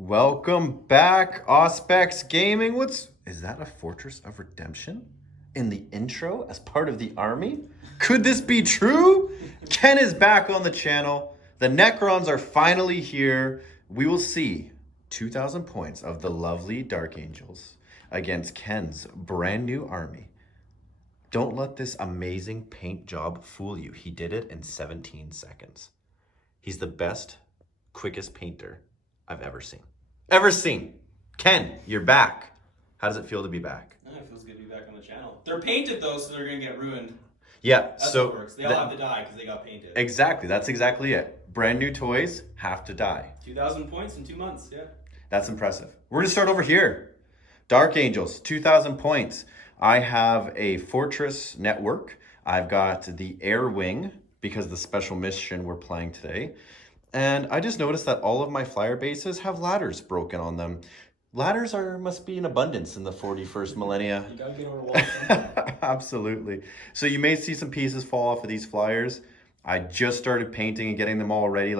Welcome back, Auspex Gaming. Is that a Fortress of Redemption in the intro as part of the army? Could this be true? Ken is back on the channel. The Necrons are finally here. We will see 2,000 points of the lovely Dark Angels against Ken's brand new army. Don't let this amazing paint job fool you. He did it in 17 seconds. He's the best, quickest painter I've ever seen. Ken, you're back. How does it feel to be back? It feels good to be back on the channel. They're painted though, so they're gonna get ruined. Yeah, That's how it works. They all have to die because they got painted. Exactly, that's exactly it. Brand new toys have to die. 2,000 points in 2 months, yeah. That's impressive. We're gonna start over here. Dark Angels, 2,000 points. I have a Fortress network. I've got the Air Wing because of the special mission we're playing today. And I just noticed that all of my flyer bases have ladders broken on them. Ladders must be in abundance in the 41st millennia. You gotta get over walls. Absolutely. So you may see some pieces fall off of these flyers. I just started painting and getting them all ready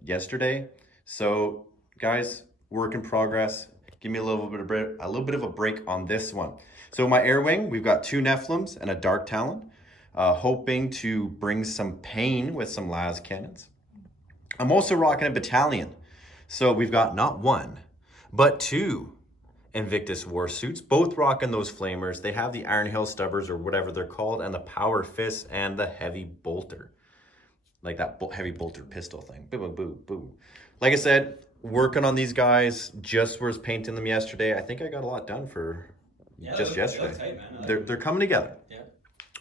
yesterday. So guys, work in progress. Give me a little bit of a break on this one. So my Air Wing, we've got 2 Nephilims and a Dark Talon, hoping to bring some pain with some las cannons. I'm also rocking a battalion. So we've got not 1, but 2 Invictus war suits, both rocking those flamers. They have the Iron Hail Stubbers or whatever they're called, and the Power Fist and the Heavy Bolter. Like that heavy bolter pistol thing. Boo, boo, boo, boo. Like I said, working on these guys, just was painting them yesterday. I think I got a lot done for just yesterday. Tight, man. They're coming together. Yeah.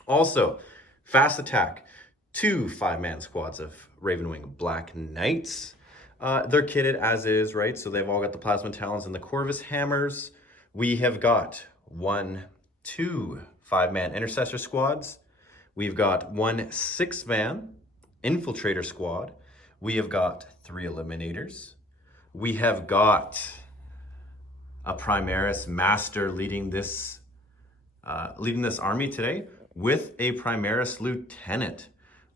Also, fast attack. 2 5-man squads of Ravenwing Black Knights. They're kitted as is, right? So they've all got the Plasma Talons and the Corvus Hammers. We have got 2 5-man Intercessor squads. We've got 1 6-man Infiltrator squad. We have got 3 Eliminators. We have got a Primaris Master leading this army today with a Primaris Lieutenant.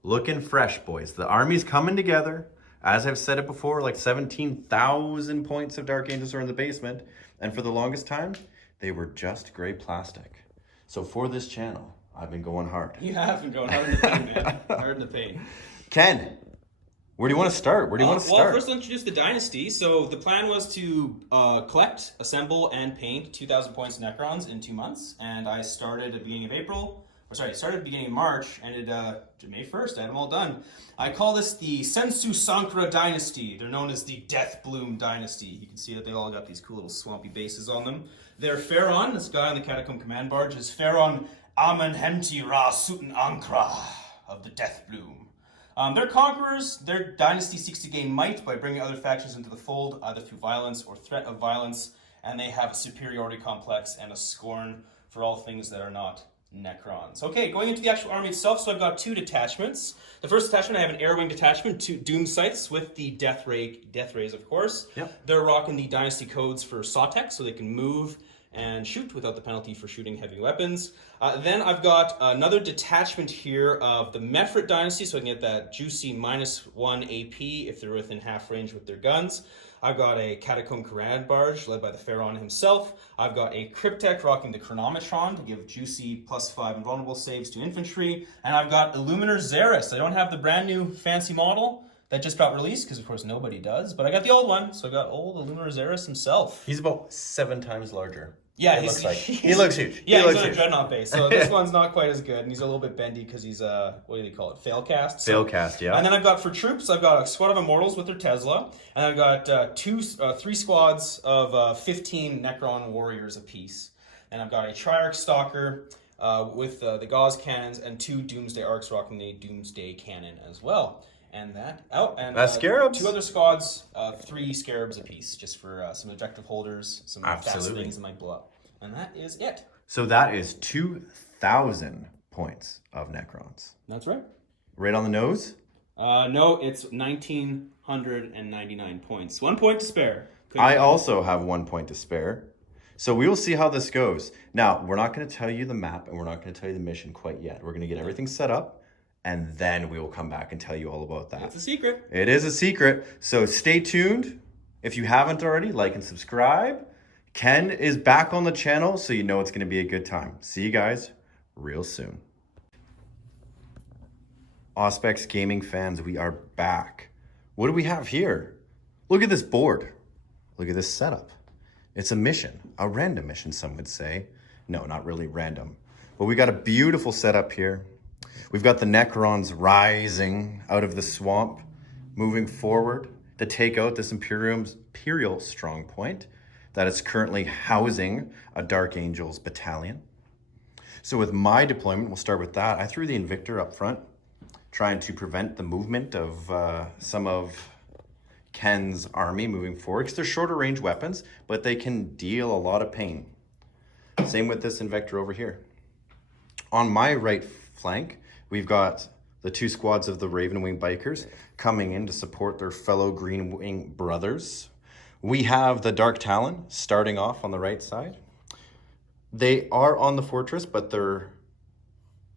Looking fresh, boys. The army's coming together. As I've said it before, like 17,000 points of Dark Angels are in the basement. And for the longest time, they were just gray plastic. So for this channel, I've been going hard. You have been going hard in the paint, man. Hard in the paint. Ken, where do you want to start? Well, first I'll introduce the dynasty. So the plan was to collect, assemble, and paint 2,000 points of Necrons in 2 months. And I started at the beginning of April. Started at the beginning of March, ended May 1st. I had them all done. I call this the Sensu Sankra Dynasty. They're known as the Death Bloom Dynasty. You can see that they all got these cool little swampy bases on them. They're Pharaon, this guy on the Catacomb Command Barge, is Pharaon Amenhemti Ra Sutan Ankra of the Death Bloom. They're conquerors. Their dynasty seeks to gain might by bringing other factions into the fold, either through violence or threat of violence, and they have a superiority complex and a scorn for all things that are not Necrons. Okay, going into the actual army itself, so I've got 2 detachments. The first detachment, I have an Air Wing detachment, 2 Doom Sights with the Death Rays, of course. Yep. They're rocking the Dynasty codes for Sawtech, so they can move and shoot without the penalty for shooting heavy weapons. Then I've got another detachment here of the Mephrit Dynasty, so I can get that juicy -1 AP if they're within half range with their guns. I've got a Catacomb Command Barge led by the Pharaon himself. I've got a Cryptek rocking the Chronometron to give juicy +5 invulnerable saves to infantry. And I've got Illuminator Xeris. I don't have the brand new fancy model that just got released, because of course nobody does. But I got the old one, so I got old Illuminator Xeris himself. He's about 7 times larger. Yeah, he looks huge. Yeah, he's on a Dreadnought base. So this one's not quite as good, and he's a little bit bendy because he's what do they call it? Failcast. Failcast, yeah. And then I've got for troops, I've got a squad of Immortals with their Tesla, and I've got 3 squads of 15 Necron warriors apiece. And I've got a Triarch Stalker with the Gauss cannons and 2 Doomsday Arcs rocking the Doomsday Cannon as well. And that's Scarabs. 2 other squads, 3 Scarabs apiece, just for some objective holders, some fast things that might blow up. And that is it. So that is 2,000 points of Necrons. That's right. Right on the nose? No, it's 1,999 points. 1 point to spare. I also have 1 point to spare. So we will see how this goes. Now, we're not going to tell you the map and we're not going to tell you the mission quite yet. We're going to get everything set up and then we will come back and tell you all about that. It's a secret. It is a secret. So stay tuned. If you haven't already, like and subscribe. Ken is back on the channel, so you know it's going to be a good time. See you guys real soon. Auspex gaming fans, we are back. What do we have here? Look at this board. Look at this setup. It's a mission, a random mission, some would say. No, not really random. But we got a beautiful setup here. We've got the Necrons rising out of the swamp, moving forward to take out this Imperial strong point that is currently housing a Dark Angels battalion. So with my deployment, we'll start with that. I threw the Invictor up front, trying to prevent the movement of some of Ken's army moving forward, because they're shorter range weapons, but they can deal a lot of pain. Same with this Invictor over here. On my right flank, we've got the 2 squads of the Ravenwing Bikers coming in to support their fellow Green Wing brothers. We have the Dark Talon starting off on the right side. They are on the fortress, but they're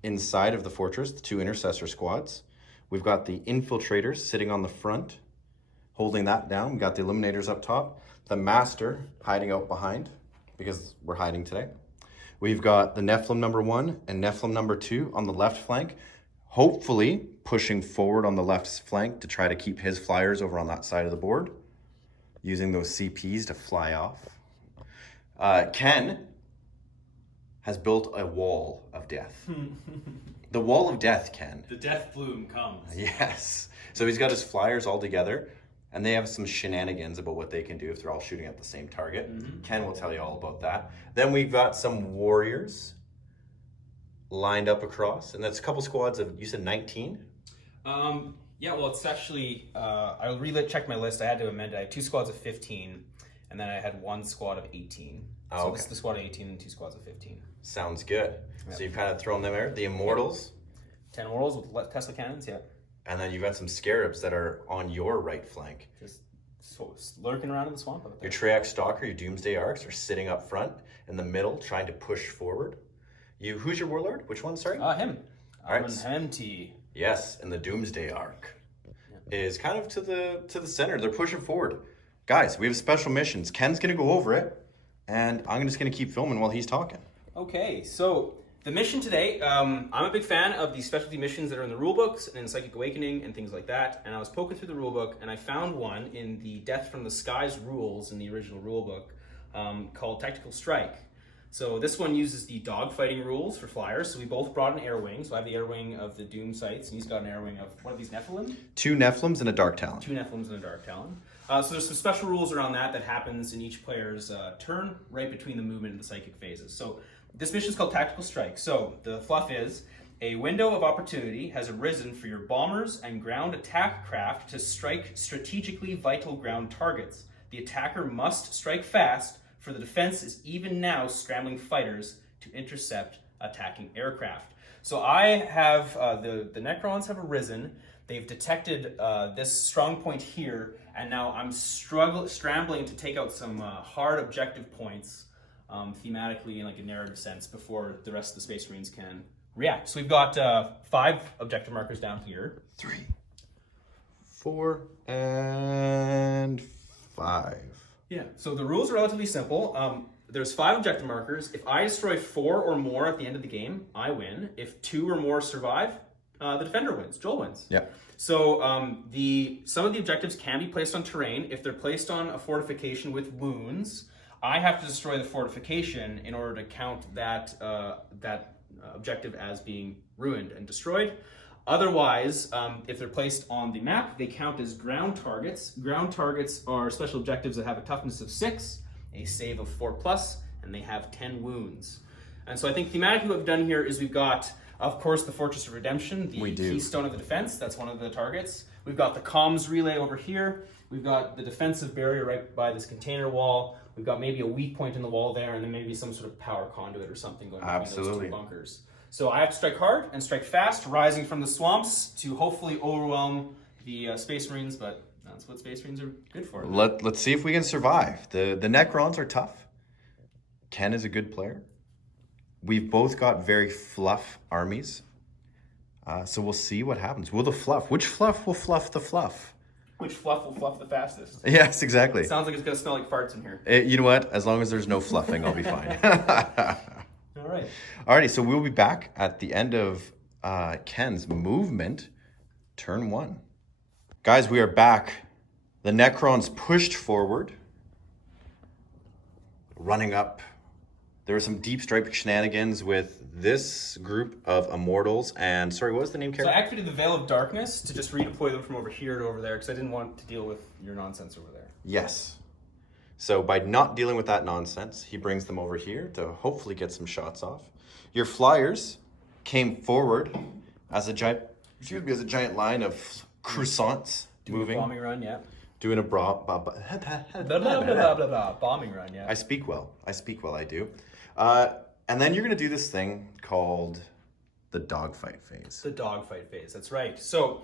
inside of the fortress, the 2 intercessor squads. We've got the Infiltrators sitting on the front, holding that down. We've got the Eliminators up top. The Master hiding out behind, because we're hiding today. We've got the Nephilim number 1 and Nephilim number 2 on the left flank, hopefully pushing forward on the left flank to try to keep his flyers over on that side of the board, using those CPs to fly off. Ken has built a wall of death. The wall of death, Ken. The death bloom comes. Yes. So he's got his flyers all together, and they have some shenanigans about what they can do if they're all shooting at the same target. Ken will tell you all about that. Then we've got some warriors lined up across, and that's a couple squads of, you said 19? Yeah, well, it's actually, I'll check my list. I had to amend it. I had 2 squads of 15, and then I had 1 squad of 18. Oh, so okay. This is the squad of 18 and 2 squads of 15. Sounds good. Yep. So you've kind of thrown them there. The Immortals. 10 Orals with Tesla cannons, yeah. And then you've got some Scarabs that are on your right flank. Just lurking around in the swamp out there. Your Triax Stalker, your Doomsday Arcs are sitting up front in the middle, trying to push forward. Who's your Warlord? Which one, sorry? Him. All right. Hemti. Yes, and the Doomsday Arc is kind of to the center. They're pushing forward. Guys, we have special missions. Ken's going to go over it, and I'm just going to keep filming while he's talking. Okay, so the mission today, I'm a big fan of the specialty missions that are in the rulebooks and in Psychic Awakening and things like that, and I was poking through the rulebook, and I found one in the Death from the Skies rules in the original rulebook called Tactical Strike. So this one uses the dogfighting rules for flyers. So we both brought an air wing. So I have the air wing of the Doom sites, and he's got an air wing of, what are these, Nephilim? 2 Nephilims and a Dark Talon. 2 Nephilims and a Dark Talon. So there's some special rules around that happens in each player's turn, right between the movement and the psychic phases. So this mission is called Tactical Strike. So the fluff is, a window of opportunity has arisen for your bombers and ground attack craft to strike strategically vital ground targets. The attacker must strike fast, for the defense is even now scrambling fighters to intercept attacking aircraft. So I have, the Necrons have arisen, they've detected this strong point here, and now I'm scrambling to take out some hard objective points thematically in like a narrative sense before the rest of the Space Marines can react. So we've got 5 objective markers down here. 3, 4, and 5. Yeah, so the rules are relatively simple. There's 5 objective markers. If I destroy 4 or more at the end of the game, I win. If 2 or more survive, the defender wins. Joel wins. Yeah. So some of the objectives can be placed on terrain. If they're placed on a fortification with wounds, I have to destroy the fortification in order to count that objective as being ruined and destroyed. Otherwise, if they're placed on the map, they count as ground targets. Ground targets are special objectives that have a toughness of 6, a save of 4+, and they have 10 wounds. And so I think thematically what we've done here is we've got, of course, the Fortress of Redemption, the keystone of the defense. That's one of the targets. We've got the comms relay over here. We've got the defensive barrier right by this container wall. We've got maybe a weak point in the wall there, and then maybe some sort of power conduit or something going between those 2 bunkers. So I have to strike hard and strike fast, rising from the swamps to hopefully overwhelm the Space Marines, but that's what Space Marines are good for. Let's see if we can survive. The Necrons are tough. Ken is a good player. We've both got very fluff armies. So we'll see what happens. Which fluff will fluff the fluff? Which fluff will fluff the fastest? Yes, exactly. It sounds like it's gonna smell like farts in here. You know what? As long as there's no fluffing, I'll be fine. All right. Alrighty, so we'll be back at the end of Ken's movement, turn 1. Guys, we are back. The Necrons pushed forward, running up. There were some deep stripe shenanigans with this group of immortals. And sorry, what was the name So character? I activated the Veil of Darkness to just redeploy them from over here to over there because I didn't want to deal with your nonsense over there. Yes. So by not dealing with that nonsense, he brings them over here to hopefully get some shots off. Your flyers came forward as a giant line of croissants moving. Bombing run, yeah. Doing a Blah, blah, blah, blah, blah. Bombing run, yeah. I speak well, I do. And then you're going to do this thing called the dogfight phase. The dogfight phase, that's right. So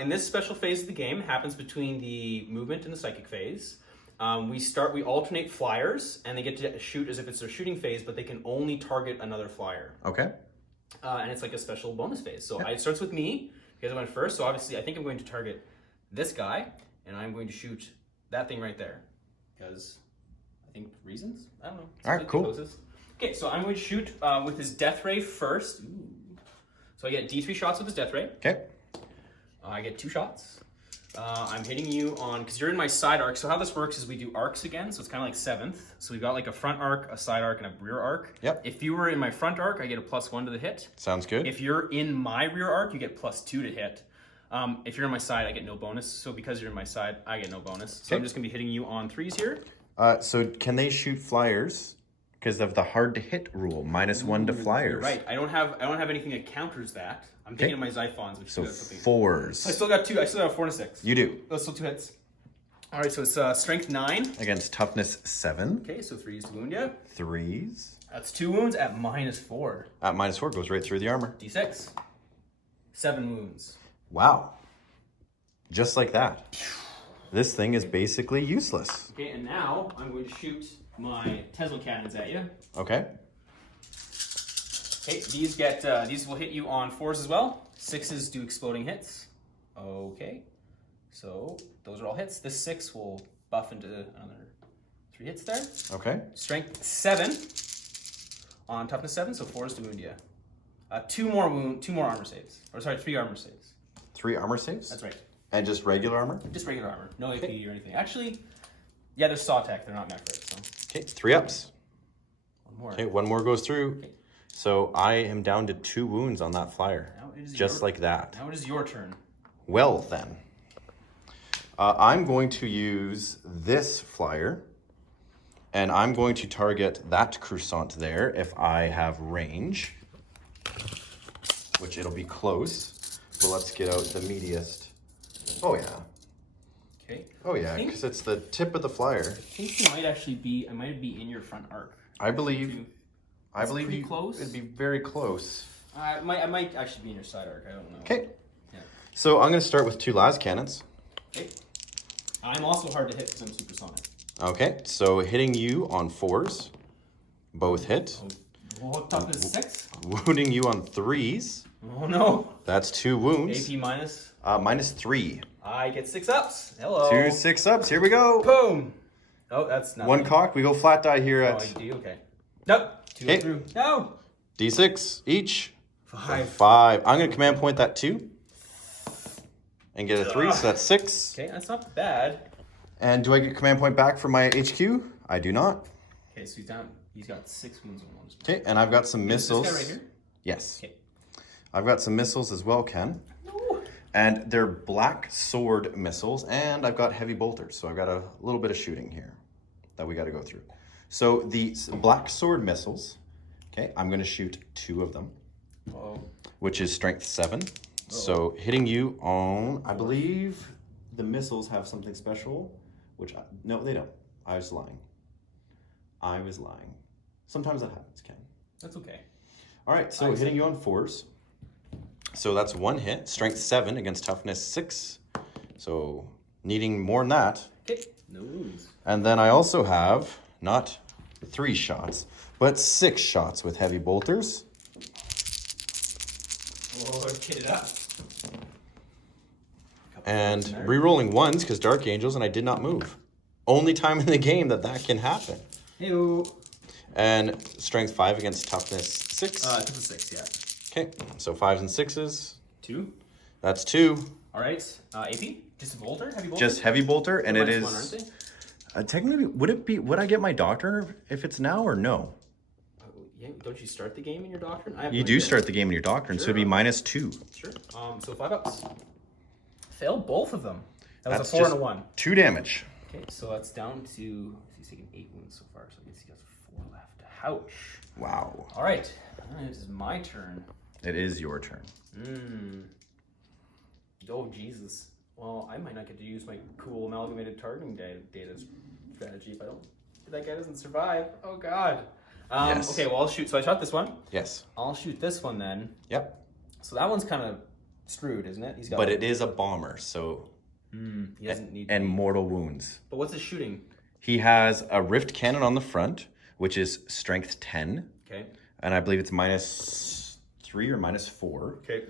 in this special phase of the game, happens between the movement and the psychic phase. We alternate flyers, and they get to shoot as if it's their shooting phase, but they can only target another flyer. Okay. And it's like a special bonus phase. So it starts with me, because I went first. So obviously, I think I'm going to target this guy, and I'm going to shoot that thing right there. Because I think reasons? I don't know. All right, cool. Okay, so I'm going to shoot with his death ray first. Ooh. So I get D3 shots with his death ray. Okay. I get 2 shots. I'm hitting you on, because you're in my side arc. So how this works is we do arcs again. So it's kind of like 7th. So we've got like a front arc, a side arc, and a rear arc. Yep. If you were in my front arc, I get a +1 to the hit. Sounds good. If you're in my rear arc, you get +2 to hit. If you're in my side, I get no bonus. So because you're in my side, I get no bonus. So I'm just going to be hitting you on 3s here. So can they shoot flyers? Because of the hard to hit rule, -1 to flyers. You're right. I don't have anything that counters that. I'm thinking of my Xiphons, which So is something. 4s. I still got 2. I still have 4 and a 6. You do. Those still 2 hits. All right, so it's strength 9 against toughness 7. Okay, so 3s to wound you. 3s. That's 2 wounds at -4. At -4 goes right through the armor. D6. 7 wounds. Wow. Just like that. This thing is basically useless. Okay, and now I'm going to shoot my Tesla cannons at you. Okay. Okay, these will hit you on 4s as well. 6s do exploding hits. Okay, so those are all hits. This 6 will buff into another 3 hits there. Okay. Strength 7 on toughness 7, so 4s to wound you. 2 more armor saves. Or sorry, 3 armor saves. 3 armor saves? That's right. And just regular armor? Just regular armor. No AP or anything. Actually, yeah, they're saw tech. They're not mech so. Okay, 3 ups. 1 more. Okay, 1 more goes through. Okay. So I am down to 2 wounds on that flyer. Now it is just like that. Now it is your turn. Well then. I'm going to use this flyer. And I'm going to target that croissant there if I have range. Which it'll be close. But let's get out the meatiest. Oh yeah. Okay. Oh yeah, because it's the tip of the flyer. I think you might actually be. I might be in your front arc. I believe. Pretty close. It'd be very close. I might actually be in your side arc. I don't know. Okay. Yeah. So I'm going to start with 2 las cannons. Okay. I'm also hard to hit because I'm supersonic. Okay. So hitting you on 4s, both hit. Oh, toughness 6. Wounding you on 3s. Oh no. That's 2 wounds. AP minus. -3. I get 6 ups. Hello. 2 6 ups. Here we go. Boom. Oh, that's not. 1 cock. We go flat die here Oh, at you do? Okay. Nope. 2 Okay. through. No. D6 each. 5. 5. I'm going to command point that 2. And get a 3, so that's 6. Okay, that's not bad. And do I get command point back from my HQ? I do not. Okay, so he's down. He's got 6 wounds on 1. Okay, and I've got some missiles. This guy right here? Yes. Okay. I've got some missiles as well, Ken. No. And they're black sword missiles, and I've got heavy bolters, so I've got a little bit of shooting here that we got to go through. So the black sword missiles, okay, I'm going to shoot 2 of them, which is strength 7. So hitting you on, I believe the missiles have something special, no, they don't. I was lying. Sometimes that happens, Ken. That's okay. All right, so hitting you on 4s. So that's 1 hit, strength 7 against toughness 6. So needing more than that. Okay. No wounds. And then I also have not 3 shots, but 6 shots with heavy bolters. Oh, get it up. And re-rolling ones because Dark Angels, and I did not move. Only time in the game that can happen. Hey-o. And strength 5 against toughness 6. Toughness 6, yeah. Okay, so 5s and 6s. 2. That's 2. All right. AP? Just a bolter? Heavy bolter? Just heavy bolter, and it is. One, aren't they? Technically, would I get my doctrine if it's now or no? Yeah, don't you start the game in your doctrine? You do start the game in your doctrine, so it'd be -2. Sure. So 5 ups. Failed both of them. That was That's a 4 and a just 1. 2 damage. Okay, so that's down to. He's taking 8 wounds so far, so I guess he has 4 left. Ouch. Wow. All right. It is my turn. It is your turn. Oh, Jesus. Well, I might not get to use my cool amalgamated targeting data strategy if I don't. If that guy doesn't survive. Oh, God. Yes. Okay, well, I'll shoot. So I shot this one. Yes. I'll shoot this one then. Yep. So that one's kind of screwed, isn't it? He's got. But it is a bomber, so. He doesn't need. And mortal wounds. But what's his shooting? He has a rift cannon on the front, which is strength 10. Okay. And I believe it's -3 or -4. Okay.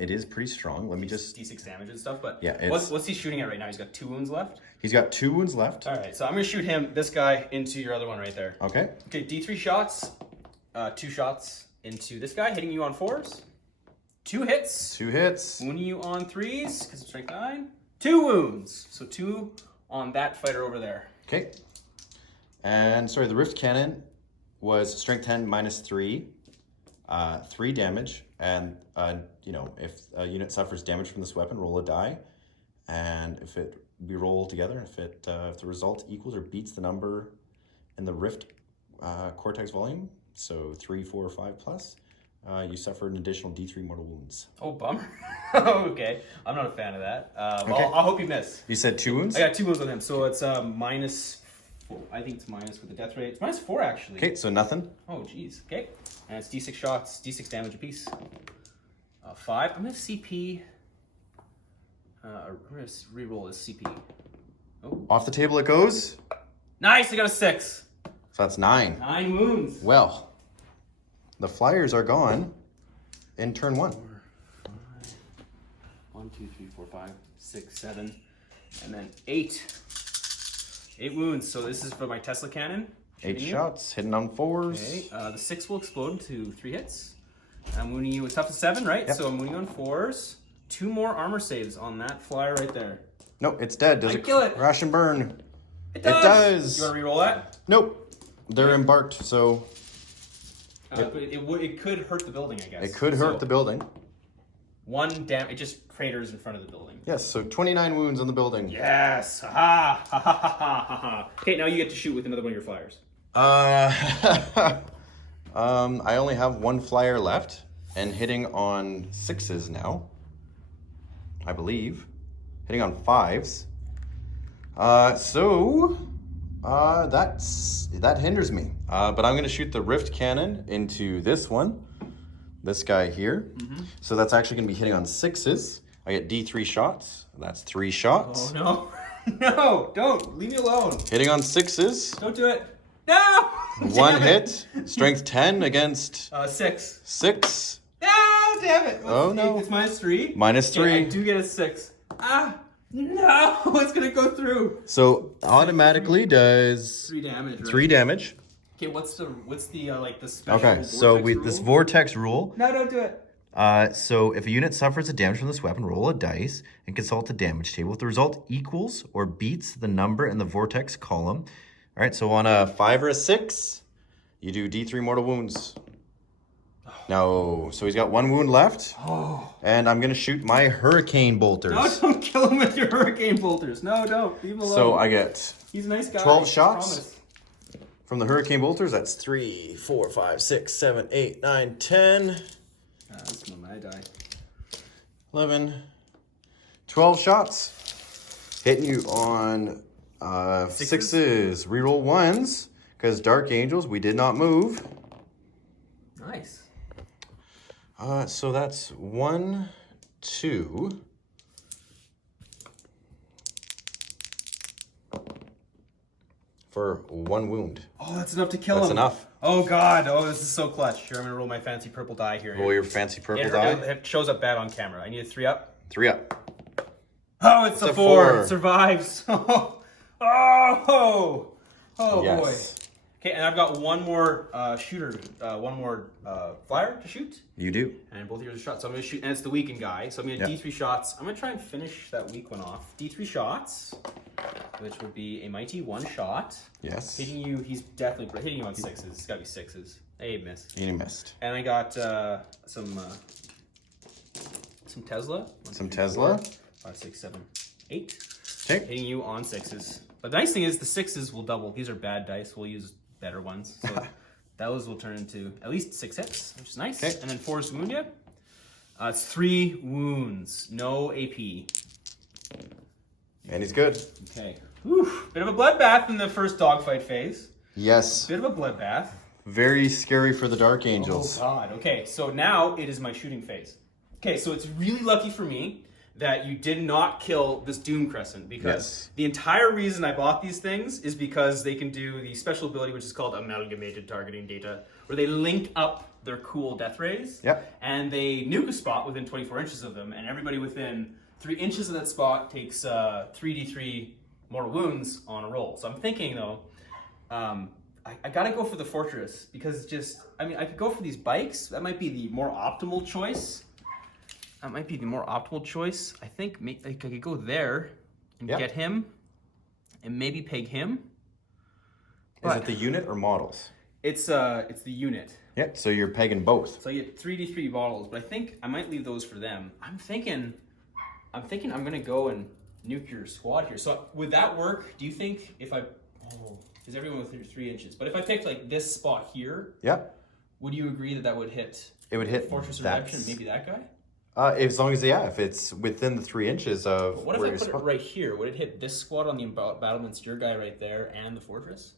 It is pretty strong. Let me just. D6 damage and stuff, but yeah. What's he shooting at right now? He's got 2 wounds left. He's got 2 wounds left. All right, so I'm gonna shoot this guy into your other one right there. Okay. Okay, D3 shots. 2 shots into this guy, hitting you on 4s. 2 hits. 2 hits. Wounding you on 3s because of strength 9. 2 wounds. So 2 on that fighter over there. Okay. And sorry, the rift cannon was strength 10 -3, 3 damage, and if a unit suffers damage from this weapon, roll a die, and if we roll together, if the result equals or beats the number in the rift cortex volume, so 3, 4, or 5 plus, you suffer an additional D3 mortal wounds. Oh, bummer. Okay, I'm not a fan of that. Well, I hope you miss. You said 2 wounds? I got 2 wounds on him, so it's -4. I think it's minus with the death rate. It's -4 actually. Okay, so nothing. Oh, geez. Okay, and it's D6 shots, D6 damage apiece. 5. I'm gonna CP. I'm gonna re-roll this CP. Oh, Off the table it goes. nice! I got a 6. So that's 9. 9 wounds. Well, the flyers are gone in turn 1. 1, 2, 3, 4, 5, 6, 7, and then 8. 8 wounds. So this is for my Tesla cannon. 8 shots, hitting on 4s. Okay. The 6 will explode into 3 hits. I'm wounding you with toughness 7, right? Yep. So I'm wounding on 4s. 2 more armor saves on that flyer right there. Nope, it's dead. Does I kill it? Crash and burn? It does. It does. You want to reroll that? Nope. They're embarked, so But it could hurt the building, I guess. it could hurt the building. 1 damage. It just craters in front of the building. Yes, so 29 wounds on the building. Yes. Ha ha ha ha ha ha. Okay, now you get to shoot with another one of your flyers. I only have 1 flyer left and hitting on 6s now. I believe. Hitting on 5s. That hinders me. But I'm going to shoot the rift cannon into this one. This guy here. Mm-hmm. So that's actually going to be hitting on 6s. I get D3 shots. That's 3 shots. Oh, no. No, don't. Leave me alone. Hitting on 6s. Don't do it. No! 1 hit. Strength 10 against 6. 6. No, damn it. Oh, no. It's -3. -3. Okay, I do get a 6. No, it's going to go through. So automatically does 3 damage, right? 3 damage. Okay, what's the special Okay, so this vortex rule. No, don't do it. So if a unit suffers a damage from this weapon, roll a dice and consult the damage table. If the result equals or beats the number in the vortex column. All right, so on a 5 or a 6, you do D3 mortal wounds. No, so he's got 1 wound left. Oh. And I'm going to shoot my hurricane bolters. No, don't kill him with your hurricane bolters. No, don't. Leave him alone. So I get He's a nice guy. 12 shots. Promise. From the hurricane bolters. That's 3, 4, 5, 6, 7, 8, 9, 10. That's not my die. 11, 12 shots. Hitting you on 6s. Reroll 1s. Because Dark Angels, we did not move. Nice. So that's 1, 2. For 1 wound. Oh, that's enough to kill him. That's enough. Oh, God. Oh, this is so clutch. Here, I'm going to roll my fancy purple die here. Roll your fancy purple die. It shows up bad on camera. I need a 3 up. 3 up. it's a 4. It survives. Oh Yes. boy. Okay, and I've got one more flyer to shoot. You do. And both of yours are shots. So I'm going to shoot, and it's the weakened guy. So I'm going to D3 shots. I'm going to try and finish that weak one off. D3 shots, which would be a mighty 1 shot. Yes. Hitting you, he's definitely hitting you on 6s. It's got to be 6s. Hey, missed. You missed. And I got some Tesla. 1, Some 2, 3, Tesla. 4, 5, 6, 7, 8. Okay. Hitting you on 6s. But the nice thing is the 6s will double. These are bad dice. We'll use better ones. So those will turn into at least 6 hits, which is nice. Okay. And then 4s to wound you. It's 3 wounds. No AP. And he's good. Okay. Whew. Bit of a bloodbath in the first dogfight phase. Yes. Bit of a bloodbath. Very scary for the Dark Angels. Oh God. Okay, so now it is my shooting phase. Okay, so it's really lucky for me that you did not kill this Doom Crescent, because the entire reason I bought these things is because they can do the special ability, which is called amalgamated targeting data, where they link up their cool death rays, and they nuke a spot within 24 inches of them, and everybody within 3 inches of that spot takes 3d3 mortal wounds on a roll. So I'm thinking though, I gotta go for the fortress, because I could go for these bikes. That might be the more optimal choice. I think I could go there and get him and maybe peg him. Is it the unit or models? It's the unit. Yeah, so you're pegging both. So I get 3d3 bottles, but I think I might leave those for them. I'm thinking I'm gonna go and nuke your squad here. So would that work? Do you think if is everyone within 3 inches? But if I picked like this spot here, would you agree that would hit? It would hit Fortress of Redemption, maybe that guy? As long as if it's within the 3 inches of. But what if I put it right here? Would it hit this squad on the battlements, your guy right there, and the fortress?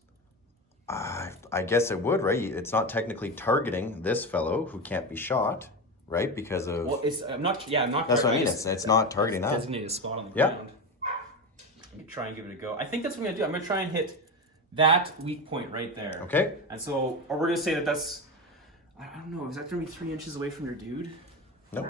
I guess it would, right? It's not technically targeting this fellow who can't be shot, right? Because of. Well, I'm not. That's what I mean. It's not targeting that. Designated spot on the ground. Let me try and give it a go. I think that's what I'm gonna do. I'm gonna try and hit that weak point right there. Okay. And so, or we're gonna say that's. I don't know. Is that gonna be 3 inches away from your dude? No.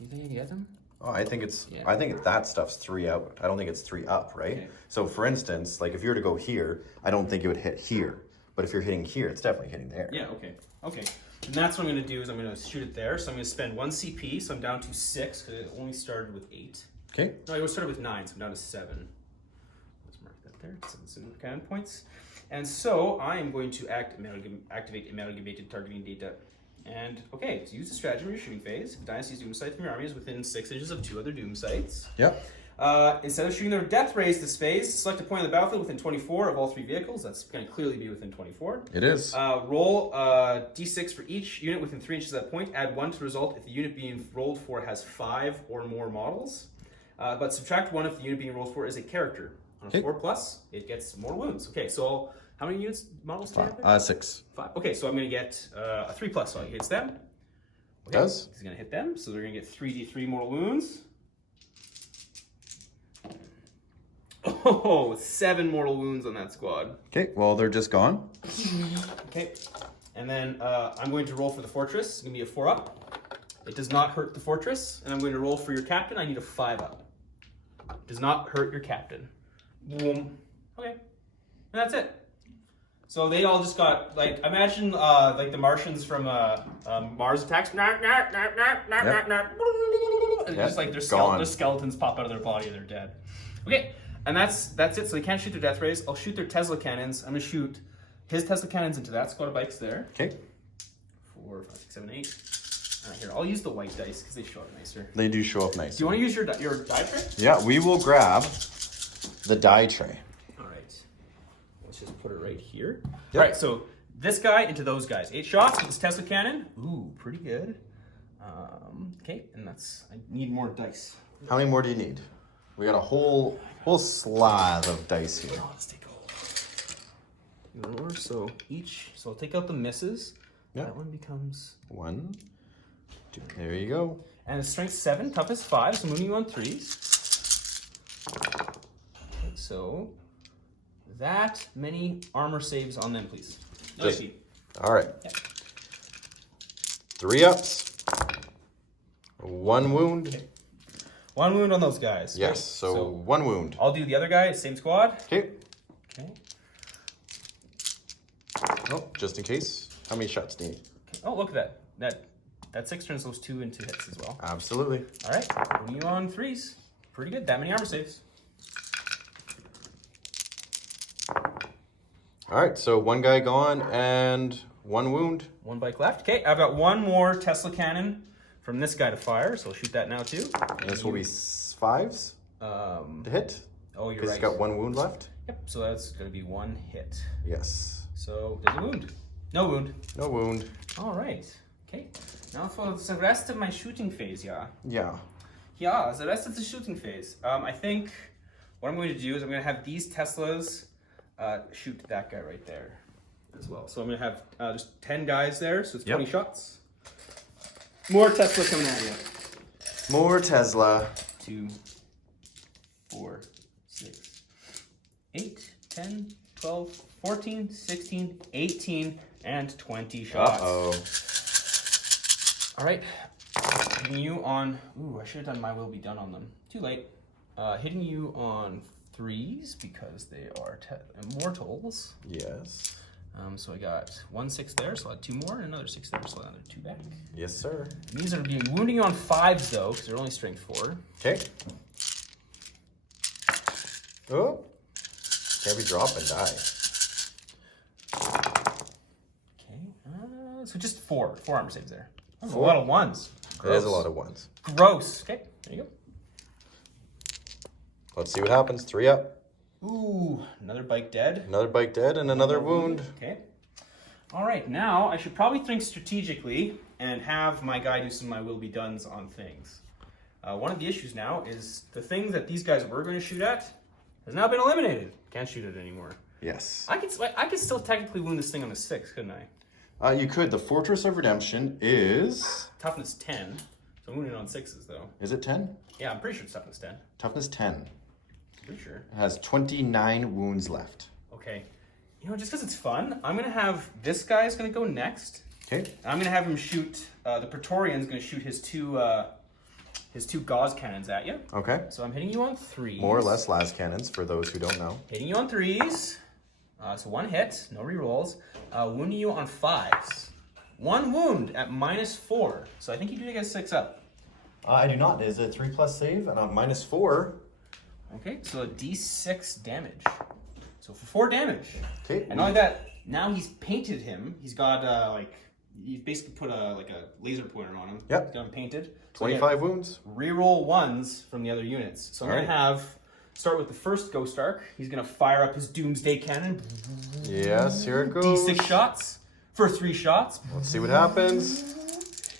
You think you can get them? Oh, I think I think that stuff's 3 out. I don't think it's 3 up, right? Okay. So for instance, like if you were to go here, I don't think it would hit here. But if you're hitting here, it's definitely hitting there. Yeah, okay. And that's what I'm gonna do, is I'm gonna shoot it there. So I'm gonna spend 1 CP, so I'm down to 6, because it only started with 8. Okay. No, it started with 9, so I'm down to 7. Let's mark that there. 7 cannon points. And so I am going to activate amalgamated targeting data. And okay, so use the strategy in your shooting phase. If Dynasty's Doom site from your army is within 6 inches of 2 other Doom sites. Instead of shooting their death rays this phase, select a point on the battlefield within 24 of all 3 vehicles. That's going to clearly be within 24. It is. Roll d6 for each unit within 3 inches of that point. Add 1 to the result if the unit being rolled for has 5 or more models. But subtract 1 if the unit being rolled for is a character. On a 4+, it gets more wounds. Okay, so how many models do you have there? 6. 5. Okay, so I'm going to get a 3+, so he hits them. It does. He's going to hit them, so they're going to get 3d3 mortal wounds. Oh, 7 mortal wounds on that squad. Okay, well, they're just gone. Okay, and then I'm going to roll for the fortress. It's going to be a 4 up. It does not hurt the fortress. And I'm going to roll for your captain. I need a 5 up. It does not hurt your captain. Boom. Okay, and that's it. So they all just got, like, imagine like the Martians from Mars Attacks. And just like their skeletons pop out of their body and they're dead. Okay, and that's it. So they can't shoot their death rays. I'll shoot their Tesla cannons. I'm gonna shoot his Tesla cannons into that squad of bikes there. Okay. 4, 5, 6, 7, 8. Here, I'll use the white dice because they show up nicer. They do show up nicer. Do you want to use your die tray? Yeah, we will grab the die tray. Let's just put it right here. Yep. All right, so this guy into those guys. 8 shots with this Tesla cannon. Ooh, pretty good. Okay, and I need more dice. How many more do you need? We got a whole slab of dice here. Oh, let's take more. So I'll take out the misses. Yeah. That one becomes 1, 2. There you go. And strength 7, toughness 5. So moving you on 3s. Okay, so that many armor saves on them, please. No AP. All right. Yeah. 3 ups. 1 wound. Okay. 1 wound on those guys. Yes, Okay, so 1 wound. I'll do the other guy, same squad. Okay. Okay. Oh, just in case. How many shots do you need? Okay. Oh, look at that. That 6 turns those 2 into hits as well. Absolutely. All right, you on 3s. Pretty good. That many armor saves. All right, so 1 guy gone and 1 wound. 1 bike left. Okay, I've got 1 more Tesla cannon from this guy to fire, so I'll shoot that now too. And this will be 5s to hit. Oh, you're Because right. he's got 1 wound left. Yep, so that's going to be 1 hit. Yes. So there's a wound. No wound. No wound. All right. Okay. Now for the rest of my shooting phase, Yeah. Yeah, the rest of the shooting phase. I think what I'm going to do is I'm going to have these Teslas shoot that guy right there as well. So I'm going to have just 10 guys there, so it's 20 shots. More Tesla coming at you. More Tesla. 2, 4, 6, 8, 10, 12, 14, 16, 18, and 20 shots. Uh-oh. All right. Hitting you on... Ooh, I should have done My Will Be Done on them. Too late. Hitting you on 3s because they are immortals. Yes. So I got 1 6 there, so I'll add 2 more, and another 6 there, so I'll add 2 back. Yes, sir. These are being wounding you on 5s, though, because they're only strength 4. Okay. Oh. Can't be drop and die. Okay. So just 4 armor saves there. That's 4? a lot of 1s. It is a lot of 1s. Gross. Okay, there you go. Let's see what happens. 3 up. Ooh, another bike dead. Another bike dead and another wound. Okay. All right, now I should probably think strategically and have my guy do some of my will be dones on things. One of the issues now is the thing that these guys were going to shoot at has now been eliminated. Can't shoot it anymore. Yes. I could still technically wound this thing on a 6, couldn't I? You could. The Fortress of Redemption is... Toughness 10. So I'm wounded on 6s though. Is it 10? Yeah, I'm pretty sure it's toughness 10. Toughness 10. Pretty sure. It has 29 wounds left. Okay. You know, just because it's fun, I'm going to have this guy's going to go next. Okay. I'm going to have him shoot, the Praetorian's going to shoot his two gauze cannons at you. Okay. So I'm hitting you on 3s. More or less las cannons for those who don't know. Hitting you on 3s. So 1 hit, no rerolls. Wounding you on 5s. 1 wound at -4. So I think you do get 6 up. I do not. Is it 3+ save and on -4? Okay, so a d6 damage. So for 4 damage. Okay. And not only that, now he's painted him. He's got you basically put a laser pointer on him. Yep. He's got him painted. So 25 wounds. Reroll 1s from the other units. So I'm going to start with the first Ghost Arc. He's going to fire up his Doomsday Cannon. Yes, here it goes. D6 shots for 3 shots. Let's see what happens.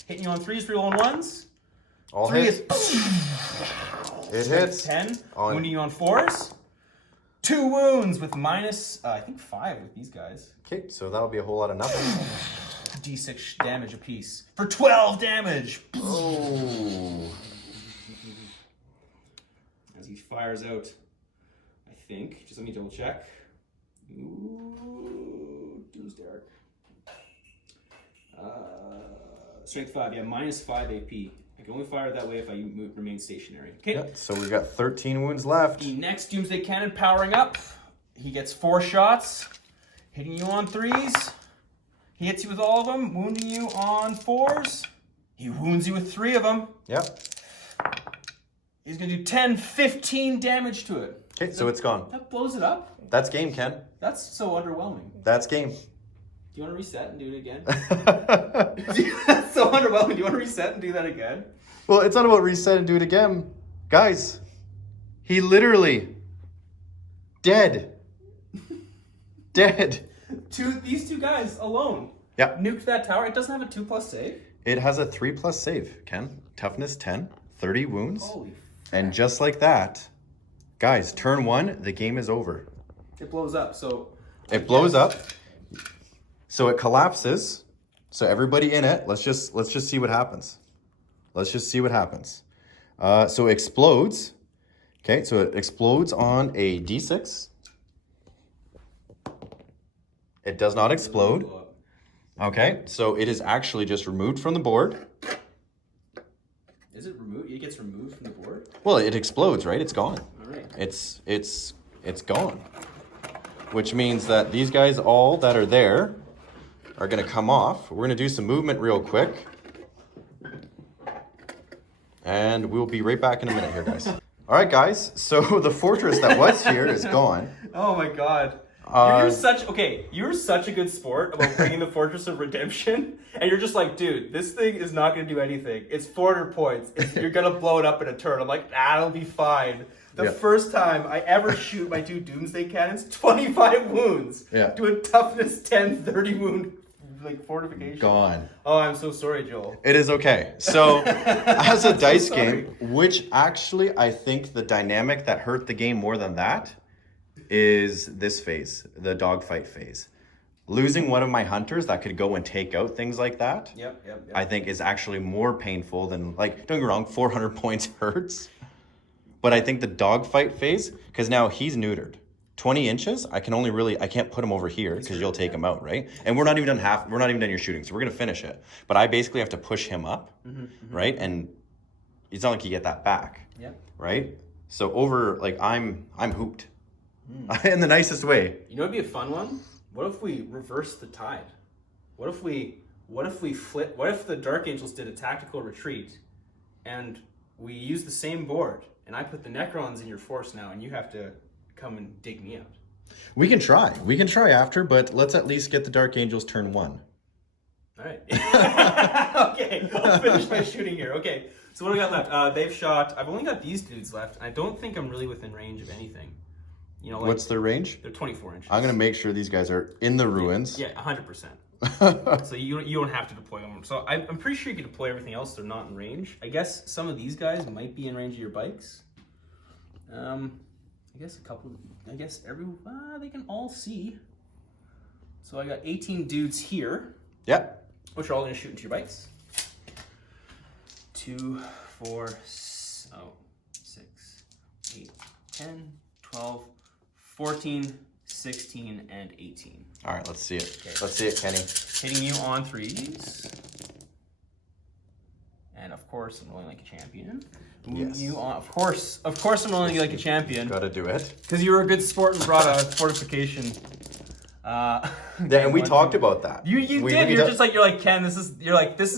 Hitting you on 3s, rerolling 1s. All 3 hit. is It hits. 10. Wounding you on 4s. 2 wounds with minus, I think 5 with these guys. Okay, so that'll be a whole lot of nothing. D6 damage apiece for 12 damage. Oh. As he fires out, I think. Just let me double check. Ooh, Doomsday Arc. Strength 5, yeah, -5 AP. I can only fire it that way if I remain stationary. Okay. Yep, so we've got 13 wounds left. The next Doomsday Cannon powering up. He gets 4 shots, hitting you on 3s. He hits you with all of them, wounding you on 4s. He wounds you with 3 of them. Yep. He's going to do 10, 15 damage to it. Okay, so it's gone. That blows it up. That's game, Ken. That's so underwhelming. That's game. Do you want to reset and do it again? That's so underwhelming. Do you want to reset and do that again? Well, it's not about reset and do it again. Guys, he literally dead. Dead. These 2 guys alone. Yep. Nuked that tower. It doesn't have a 2+ save. It has a 3+ save, Ken. Toughness 10, 30 wounds. Holy. And just like that, guys, turn 1, the game is over. It blows up. So it blows up. So it collapses. So everybody in it, let's just see what happens. Let's just see what happens. So it explodes. Okay, so it explodes on a D6. It does not explode. Okay, so it is actually just removed from the board. Is it removed? It gets removed from the board? Well, it explodes, right? It's gone. All right. It's gone. Which means that these guys all that are there are going to come off. We're going to do some movement real quick. And we'll be right back in a minute here, guys. All right, guys. So the fortress that was here is gone. Oh my god. You're such a good sport about bringing the Fortress of Redemption, and you're just like, dude, this thing is not going to do anything. It's 400 points. You're going to blow it up in a turn. I'm like, it'll be fine. The first time I ever shoot my 2 Doomsday Cannons, 25 wounds. Yeah. Do a toughness 10, 30 wound fortification. Gone. Oh, I'm so sorry, Joel. It is okay. So, as a dice game, which actually I think the dynamic that hurt the game more than that is this phase, the dogfight phase. Losing one of my hunters that could go and take out things like that, Yep. I think is actually more painful than, like, don't get me wrong, 400 points hurts. But I think the dogfight phase, because now he's neutered. 20 inches, I can't put him over here because you'll take him out, right? And we're not even done your shooting, so we're gonna finish it. But I basically have to push him up, right? And it's not like you get that back, right? So I'm hooped. In the nicest way. You know, it'd be a fun one. What if we reverse the tide? What if we flip? What if the Dark Angels did a tactical retreat, and we use the same board, and I put the Necrons in your force now, and you have to come and dig me out? We can try after, but let's at least get the Dark Angels turn 1. All right. Okay, I'll finish my shooting here. Okay, so what do I got left? They've shot. I've only got these dudes left. I don't think I'm really within range of anything. You know, like, what's their range? They're 24 inches. I'm gonna make sure these guys are in the ruins. Yeah, 100%. So you don't have to deploy them. So I'm pretty sure you can deploy everything else. They're not in range. I guess some of these guys might be in range of your bikes. I guess a couple. I guess they can all see. So I got 18 dudes here. Yep. Which are all going to shoot into your bikes. 2, 4, 6, 8, 10, 12, 14, 16, and 18. All right, let's see it. Okay. Let's see it, Kenny. Hitting you on 3s. And of course, I'm rolling like a champion. Yes. Of course, I'm rolling like a champion. Gotta do it. Because you were a good sport and brought a fortification. Yeah, and we talked about that. You did. You're like Ken. This is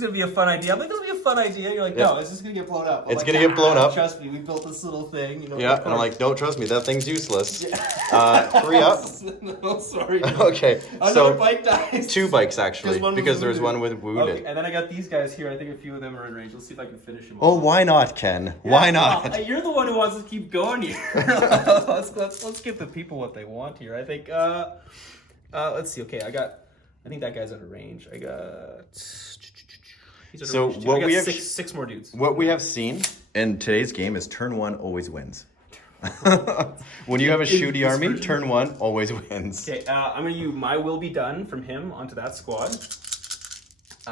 gonna be a fun idea. I'm like, this will be a fun idea. You're like, no, it's just gonna get blown up. It's gonna get blown up. Trust me, we built this little thing. You know. Yeah, and I'm like, don't trust me. That thing's useless. 3 up. No, sorry. Okay. Another bike dies. 2 bikes actually, because there's one with wounded. Okay, and then I got these guys here. I think a few of them are in range. Let's see if I can finish them. Oh, why not, Ken? Why not? You're the one who wants to keep going here. let's give the people what they want here. I think. Let's see. Okay, I think that guy's out of range. I got. So what we have six more dudes. What we have seen in today's game is turn 1 always wins. When you have a shooty army, turn 1 always wins. Okay, I'm gonna use my will be done from him onto that squad.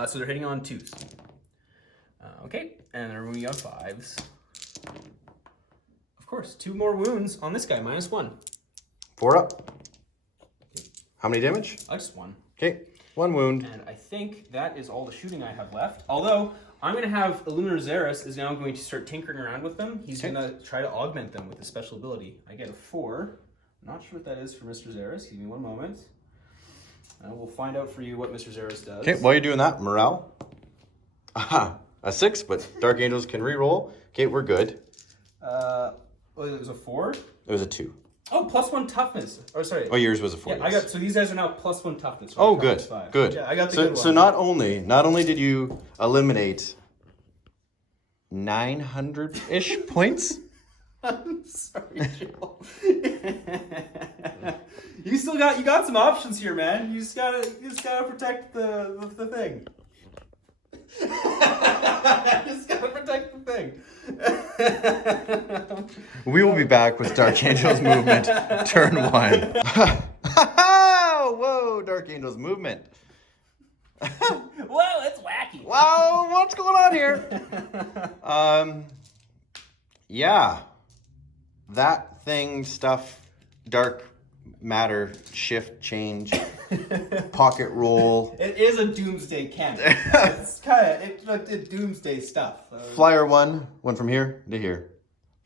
So they're hitting on 2s. Okay, and they're moving on 5s. Of course, 2 more wounds on this guy, -1. 4 up. How many damage? Just 1. Okay, 1 wound. And I think that is all the shooting I have left. Although, I'm going to have Illuminor Xeris is now going to start tinkering around with them. He's going to try to augment them with his special ability. I get a 4. I'm not sure what that is for Mr. Xeris. Give me 1 moment. We'll find out for you what Mr. Xeris does. Okay, while you're doing that, morale. Aha, a 6, but Dark Angels can reroll. Okay, we're good. It was a 4? It was a 2. Oh, +1 toughness. Oh, sorry. Oh, yours was a 4. Yeah, yes. So these guys are now +1 toughness. Oh, good, good. Yeah, I got the good one. So not only did you eliminate 900-ish points. I'm sorry, Joel. you got some options here, man. You just gotta protect the thing. Just gotta protect the thing. We will be back with Dark Angels movement, turn 1. Whoa, Dark Angels movement. Whoa, it's wacky. Wow, what's going on here? Yeah, that thing stuff, dark matter, shift, change, pocket roll. It is a Doomsday Cannon. It's kind of Doomsday stuff. Flyer 1 went from here to here.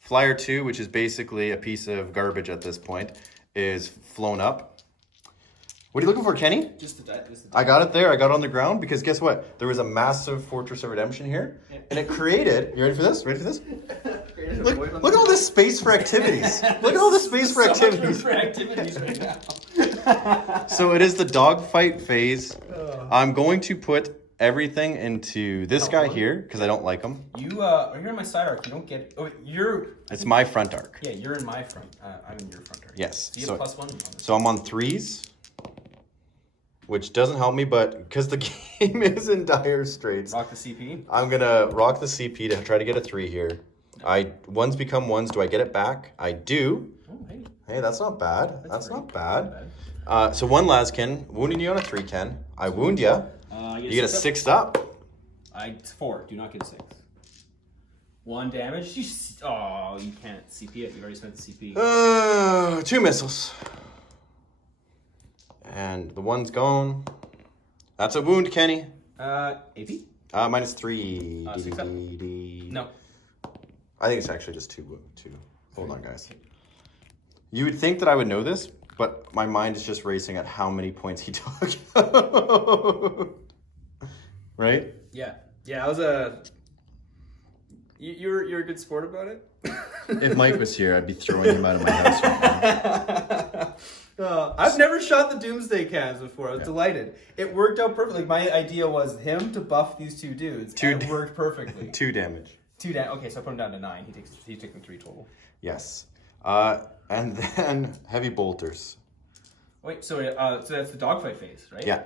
Flyer 2, which is basically a piece of garbage at this point, is flown up. What are you looking for, Kenny? Just the die. I got it there. I got it on the ground because guess what? There was a massive Fortress of Redemption here, and it created. You ready for this? Ready for this? Look at all this space for activities. Look at all this space for activities. Right now. So it is the dogfight phase. I'm going to put everything into this guy here because I don't like him. You're in my side arc. You don't get. Oh, you're. It's my front arc. Yeah, you're in my front. I'm in your front arc. Yes. So you have +1. So I'm on 3s, which doesn't help me, but because the game is in dire straits, Rock the CP. I'm gonna rock the CP to try to get a 3 here. Ones become ones. Do I get it back? I do. Oh, hey. Hey, that's not bad. That's not bad. Not So 1 Laskin, wounding you on a 3, Ken. I wound you. You get a 6 up. It's 4. Do not get a 6. 1 damage. You can't CP it. You already spent the CP. 2 missiles. And the 1's gone. That's a wound, Kenny. AP? -3. 6 up. No. I think it's actually just 2. Hold on, guys. You would think that I would know this, but my mind is just racing at how many points he took. Right? Yeah. Yeah, I was a... You're a good sport about it? If Mike was here, I'd be throwing him out of my house right now. I've never shot the Doomsday Cannons before. I was delighted. It worked out perfectly. My idea was him to buff these 2 dudes. And it worked perfectly. 2 damage. 2 damage. Okay, so I put him down to 9. He's taking 3 total. Yes. And then heavy bolters. Wait, so that's the dogfight phase, right? Yeah.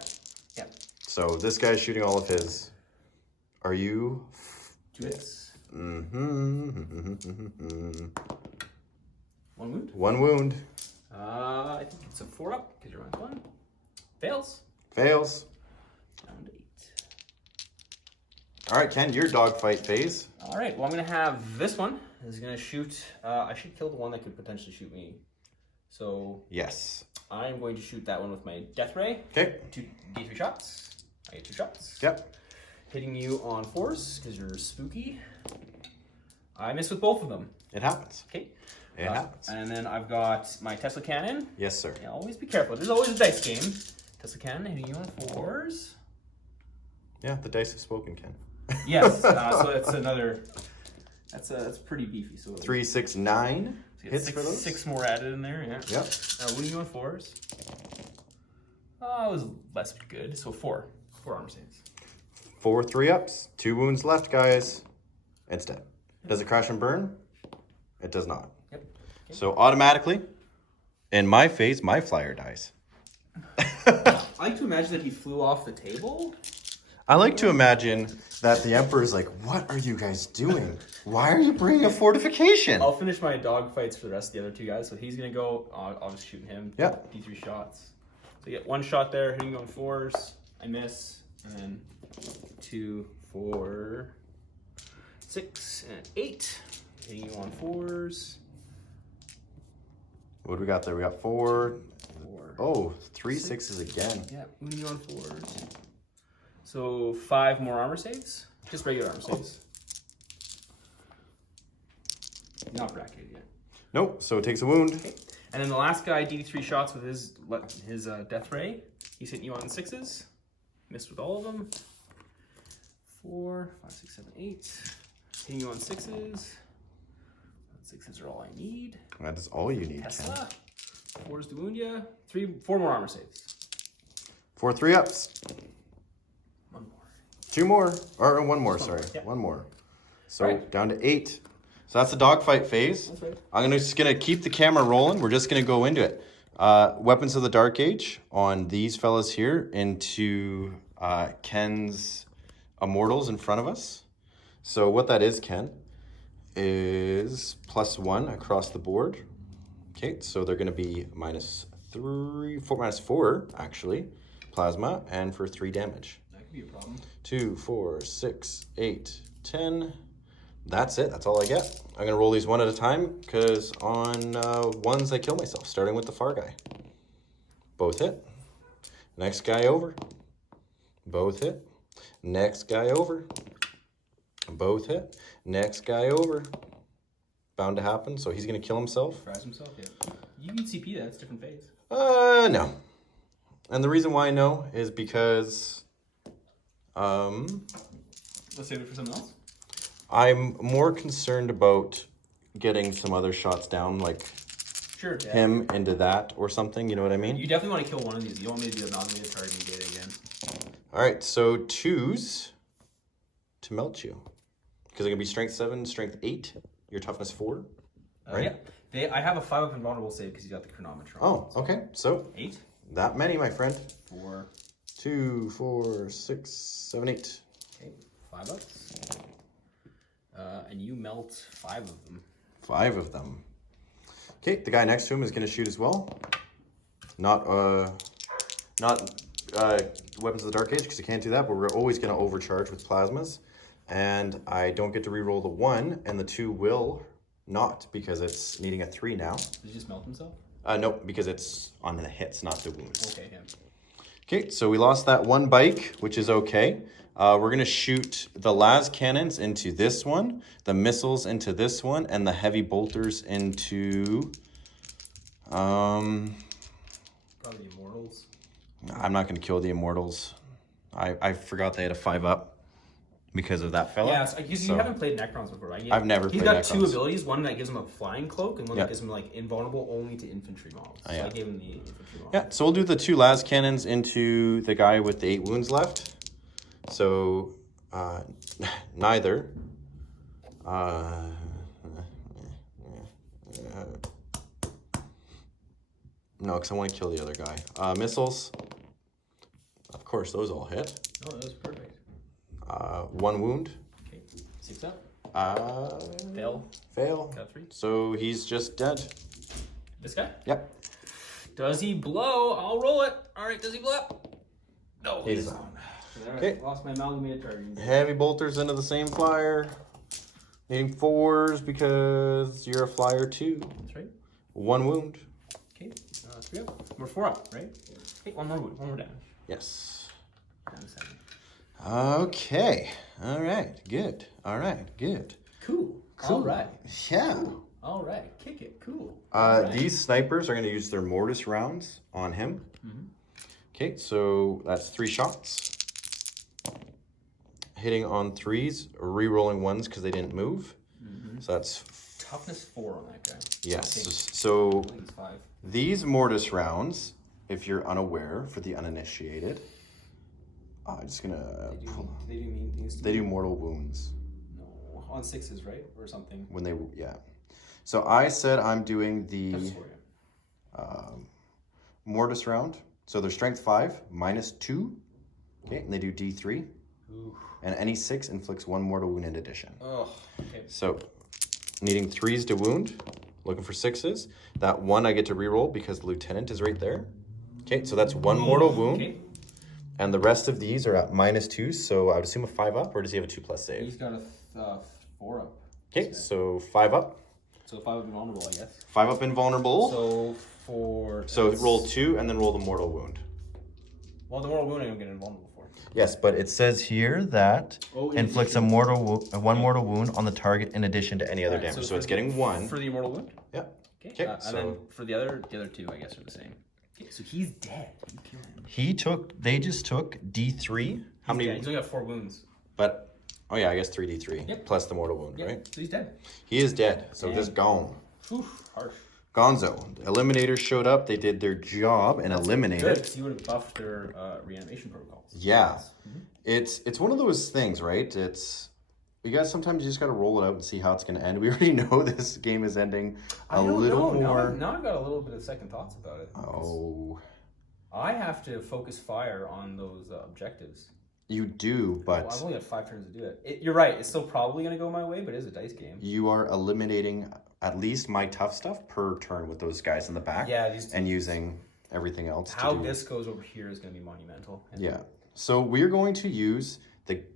Yeah. So this guy's shooting all of his. Are you? 2 hits. Mm-hmm. 1 wound. 1 wound. I think it's a 4 up because you're on 1. Fails. Fails. Down to 8. All right, Ken, your dogfight phase. All right. Well, I'm gonna have this one. This is gonna shoot. I should kill the one that could potentially shoot me. So Yes. I'm going to shoot that one with my death ray. Okay. 2 D3 shots. I get 2 shots. Yep. Hitting you on 4s because you're spooky. I miss with both of them. It happens. Okay. It happens. And then I've got my Tesla cannon. Yes, sir. Yeah, always be careful. There's always a dice game. Tesla cannon hitting you on 4s. Yeah, the dice have spoken, Ken. Yes. So that's another. That's pretty beefy. So 3, 6, 9 so hits for those. 6 more added in there. Yeah. Yep. Winning you on 4s. Oh, it was less good. So 4 armor saves. 4 3-ups. 2 wounds left, guys. It's dead. Does it crash and burn? It does not. Yep. Okay. So automatically, in my phase, my flyer dies. I like to imagine that he flew off the table. I like to imagine that the Emperor is like, what are you guys doing? Why are you bringing a fortification? I'll finish my dog fights for the rest of the other 2 guys. So he's going to go. I'll just shoot him. Yep. D3 shots. So you get 1 shot there, hitting you on 4s. I miss. And then 2, 4, 6, and 8. Hitting you on 4s. What do we got there? We got 4. 4. Oh, 3 6s again. Yeah, winning you on 4s. So 5 more armor saves. Just regular armor saves. Not bracketed yet. Nope. So it takes a wound. Okay. And then the last guy, D3 shots with his death ray. He's hitting you on 6s. Missed with all of them. 4, 5, 6, 7, 8. Hitting you on 6s. 6s are all I need. That is all you need, Tesla. 4s to wound you. 4 more armor saves. 4 3-ups. 1 more. 2 more. Or 1 more, sorry. Yeah. 1 more. So Right. down to 8. So that's the dogfight phase. That's right. I'm just going to keep the camera rolling. We're just going to go into it. Weapons of the Dark Age on these fellas here into Ken's Immortals in front of us. So what that is, Ken, is +1 across the board. Okay, so they're going to be -4 actually, plasma, and for 3 damage. That could be a problem. 2, 4, 6, 8, 10. That's it. That's all I get. I'm going to roll these one at a time because on 1s I kill myself, starting with the far guy. Both hit. Next guy over. Both hit. Next guy over. Both hit. Next guy over. bound to happen. So he's going to kill himself. Fries himself, yeah. You can CP that. It's different phase. No. And the reason why I know is because... Let's save it for something else. I'm more concerned about getting some other shots down, like sure, yeah. him into that or something, you know what I mean? You definitely want to kill one of these. You don't want me to do a non-native target and get it again. All right, so 2s to melt you. Because they're going to be strength 7, strength 8, your toughness 4, right? Yeah. I have a 5 up invulnerable save because you got the chronometer. Oh, okay. So 8. That many, my friend. 4. 2, 4, 6, 7, 8. Okay, 5 ups. And you melt 5 of them. 5 of them. Okay, the guy next to him is going to shoot as well. Not Weapons of the Dark Age, because you can't do that, but we're always going to overcharge with plasmas. And I don't get to reroll the 1, and the 2 will not, because it's needing a 3 now. Did he just melt himself? No, because it's on the hits, not the wounds. Okay, yeah. Okay, so we lost that 1 bike, which is okay. We're going to shoot the las cannons into this one, the missiles into this one, and the heavy bolters into... Probably the Immortals. I'm not going to kill the Immortals. I forgot they had a 5 up because of that fella. Yeah, so you haven't played Necrons before, right? I've never played Necrons. He's got 2 Necrons. abilities, one that gives him a flying cloak, and one that gives him like invulnerable only to infantry models. So I gave him the infantry model. Yeah, so we'll do the 2 las cannons into the guy with the 8 wounds left. So, neither. No, because I want to kill the other guy. Missiles. Of course, those all hit. Oh, that was perfect. 1 wound. Okay, 6 up. Fail. Got 3. So he's just dead. This guy? Yep. Does he blow? I'll roll it. All right, does he blow up? No, He's on. Okay. Right, lost my amalgamated target. Heavy bolters into the same flyer. Needing 4s because you're a flyer too. That's right. 1 wound. Okay, 3 up. We're 4 up, right? Okay, 1 more wound, 1 more damage. Yes. Down to 7. Okay. All right. Good. All right. Good. Cool. All right. Yeah. Cool. All right. Kick it. Cool. These snipers are going to use their mortis rounds on him. Okay, so that's 3 shots. Hitting on 3s, re-rolling 1s because they didn't move. So that's... Toughness 4 on that guy. Yes. So I think it's 5. these mortis rounds, if you're unaware, for the uninitiated, I'm just going to... Do they do mean things to They me? do mortal wounds. No. On 6s, right? Or something. When they... Yeah. So I said I'm doing the Toughness 4, mortis round. So they're strength 5, minus 2. Okay, and they do D3. Ooh. And any 6 inflicts 1 mortal wound in addition. Oh, okay. So, needing 3s to wound, looking for 6s. That 1 I get to reroll because the lieutenant is right there. Okay, so that's 1 mortal wound. Okay. And the rest of these are at minus 2, so I would assume a 5 up, or does he have a 2+ save? He's got a 4 up. Okay, so 5 up. So 5 up invulnerable, I guess. 5 up invulnerable. So roll 2 and then roll the mortal wound. Well, the mortal wound I don't get invulnerable for. Yes, but it says here that inflicts a 1 mortal wound on the target in addition to any other damage. So it's getting 1. For the immortal wound? Yeah. Okay. And then for the other 2, I guess, are the same. Okay, so he's dead. You kill him. They just took D3. How many? He's only got 4 wounds. But, oh yeah, I guess 3D3. Yep. Plus the mortal wound, Yep. right? So he's dead. He is dead. So just gone. Oof, harsh. Gonzo. Eliminators showed up. They did their job and eliminated. Good, because you would have buffed their reanimation protocols. Yeah. It's one of those things, right? You guys sometimes you just got to roll it out and see how it's going to end. We already know this game is ending a little more. Now I've got a little bit of second thoughts about it. Oh. I have to focus fire on those objectives. You do, but... Well, I've only got 5 turns to do it. You're right, it's still probably going to go my way, but it is a dice game. You are eliminating at least my tough stuff per turn with those guys in the back. Yeah, these two. And using everything else How to do. this goes over here is going to be monumental. Yeah. So we're going to use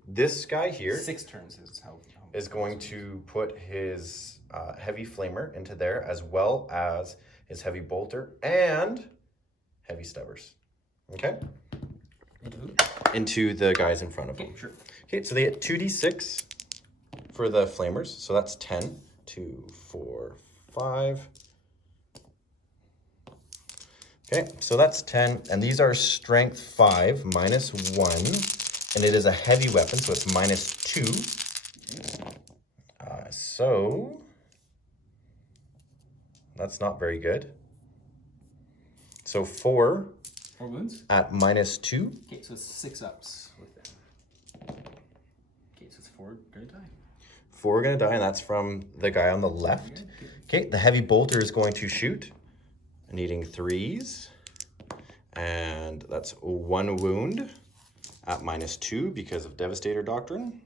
this guy here. 6 turns is how is going to put his heavy flamer into there, as well as his heavy bolter and heavy stubbers. Okay? Into the guys in front of him. Okay, sure. Okay, so they get 2d6 for the flamers, so that's 10 2, 4, 5. Okay, so that's 10, and these are strength 5 minus 1, and it is a heavy weapon, so it's minus 2. So that's not very good. So 4 wounds at minus 2. Okay, so it's 6 ups with them. Okay, so it's 4 gonna die. 4 gonna die, and that's from the guy on the left. Okay, the heavy bolter is going to shoot, needing 3s, and that's 1 wound at minus 2 because of Devastator Doctrine.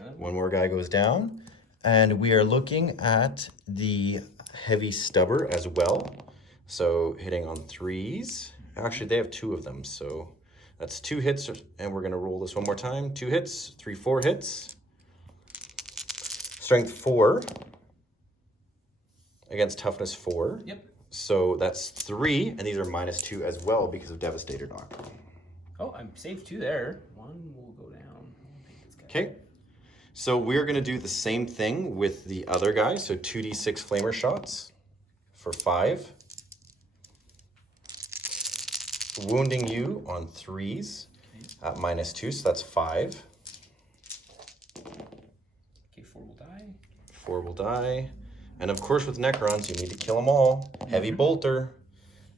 Okay. One more guy goes down, and we are looking at the heavy stubber as well. So hitting on 3s. Actually, they have 2 of them, so that's 2 hits, and we're gonna roll this one more time. 2 hits, 3, 4 hits. Strength 4 against toughness 4. Yep. So that's 3, and these are minus 2 as well because of Devastator Doctrine. Oh, I'm saved 2 there. 1 will go down. Okay. So we're gonna do the same thing with the other guy. So 2d6 flamer shots for 5. Wounding you on 3s at minus 2, so that's 5. Okay, 4 will die. 4 will die. And of course with Necrons, you need to kill them all. Heavy bolter,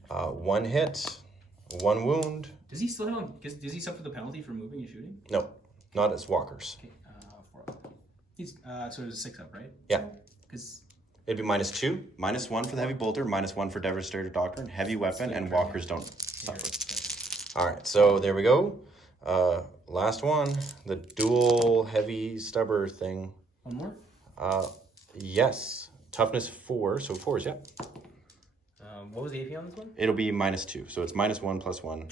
1 hit, 1 wound. Does he still have? Does he suffer the penalty for moving and shooting? No, not as walkers. Okay, 4 up. He's so it's 6 up, right? Yeah. Because It'd be minus 2, minus 1 for the heavy bolter, minus 1 for Devastator Doctrine, heavy weapon, and walkers don't suffer. All right, so there we go. Last one, the dual heavy stubber thing. one more. Yes, toughness 4, so 4s, yeah. What was the AP on this one? It'll be minus 2, so it's minus 1 plus 1.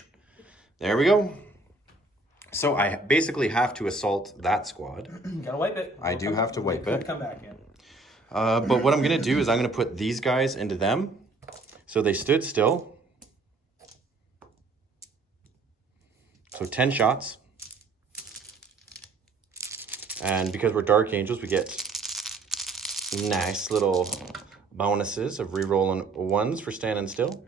There we go. So I basically have to assault that squad. Gotta wipe it. I do have to wipe it. Come back in. But what I'm gonna do is I'm gonna put these guys into them. So they stood still. So 10 shots. And because we're Dark Angels, we get nice little bonuses of rerolling 1s for standing still.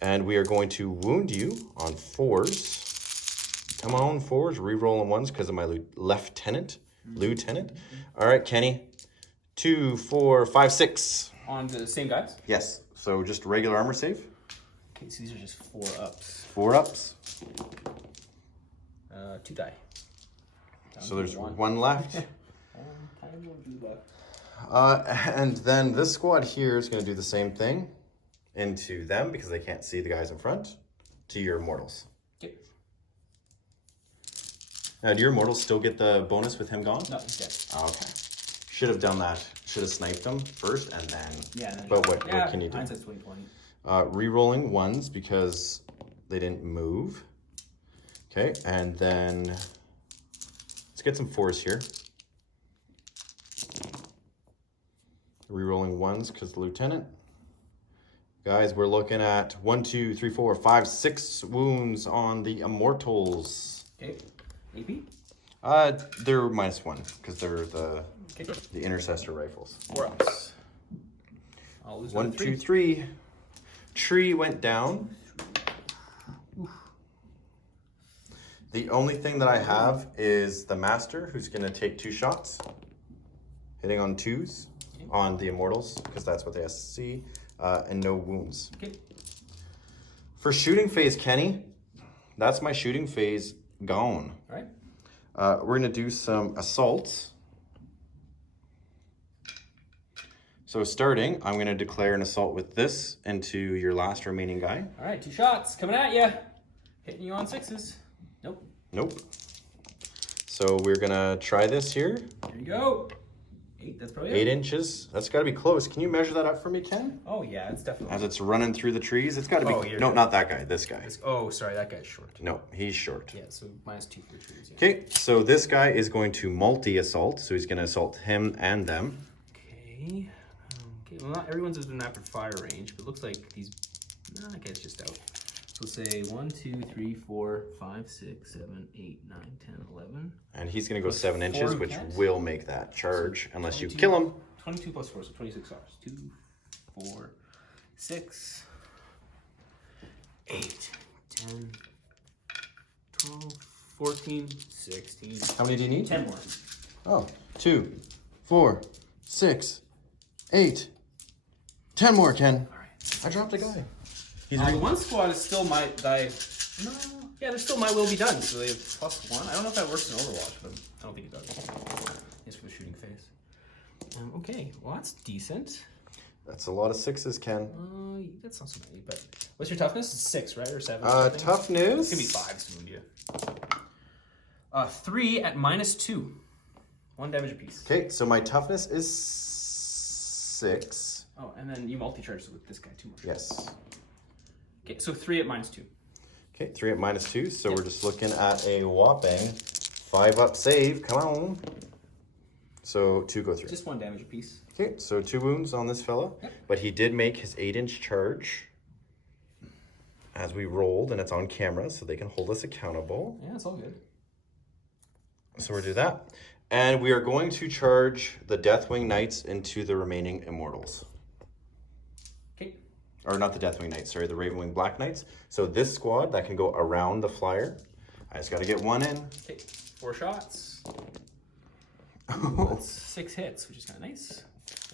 And we are going to wound you on 4s. Come on, 4s, rerolling 1s because of my lieutenant. All right, Kenny. 2, 4, 5, 6. On the same guys? Yes. So just regular armor save. Okay, so these are just 4 ups. 4 ups. 2 die. So there's 1 left. Time will be left. And then this squad here is going to do the same thing into them because they can't see the guys in front to your immortals. Okay. Now, do your immortals still get the bonus with him gone? No, he's dead. Oh, okay. Should have done that. Should have sniped them first and then. Yeah. But what can you do? Hindsight's 20/20. Rerolling 1s because they didn't move. Okay, and then let's get some 4s here. Rerolling 1s because the lieutenant. Guys, we're looking at 1, 2, 3, 4, 5, 6 wounds on the immortals. Okay. AP? They're minus 1 because they're the intercessor rifles. 4 ups. I'll lose 1, 2, 3. Tree went down. The only thing that I have is the master, who's going to take 2 shots, hitting on 2s on the immortals because that's what they have to see, and no wounds. Okay. For shooting phase, Kenny, that's my shooting phase gone. All right. We're going to do some assaults. So starting, I'm going to declare an assault with this into your last remaining guy. All right, 2 shots coming at you. Hitting you on 6s. Nope. Nope. So we're going to try this here. Here you go. 8, that's probably 8 inches. That's got to be close. Can you measure that up for me, Ken? Oh, yeah, it's definitely. As it's running through the trees, it's got to be. Oh, you're no, good. not that guy. This guy. Oh, sorry, that guy's short. No, he's short. Yeah, so -2 for the trees. Yeah. Okay, so this guy is going to multi-assault. So he's going to assault him and them. Okay. Okay, well, not everyone's within rapid fire range, but it looks like these. No, that guy's just out. So So say 1, 2, 3, 4, 5, 6, 7, 8, 9, 10, 11. And he's going to go Plus 7 inches, four which cats? will make that charge unless you 22 kill him. 22 plus 4, so 26 hours. 2, 4, 6, 8, 10, 12, 14, 16. How many do you need? 10 more. Oh, 2, 4, 6, 8, 10 more, Ken. All right. I dropped a guy. One squad is still might die. No, yeah, there still might will be done. So they have +1. I don't know if that works in Overwatch, but I don't think it does. It's for the shooting phase. Okay, well that's decent. That's a lot of 6s, Ken. That's not so many. But what's your toughness? It's 6, right, or 7? Tough news. It's gonna be 5 soon, yeah. 3 at -2. 1 damage apiece. Okay, so my toughness is 6. Oh, and then you multi-charge with this guy too much. Yes. Okay, so 3 at -2. Okay, 3 at -2, so we're just looking at a whopping 5 up save. Come on. So 2 go through. Just 1 damage apiece. Okay, so 2 wounds on this fella, but he did make his 8-inch charge as we rolled, and it's on camera, so they can hold us accountable. Yeah, it's all good. So we'll do that. And we are going to charge the Deathwing Knights into the remaining Immortals. Okay. Or not the Deathwing Knights, sorry, the Ravenwing Black Knights. So this squad, that can go around the flyer. I just got to get 1 in. Okay, 4 shots. That's 6 hits, which is kind of nice.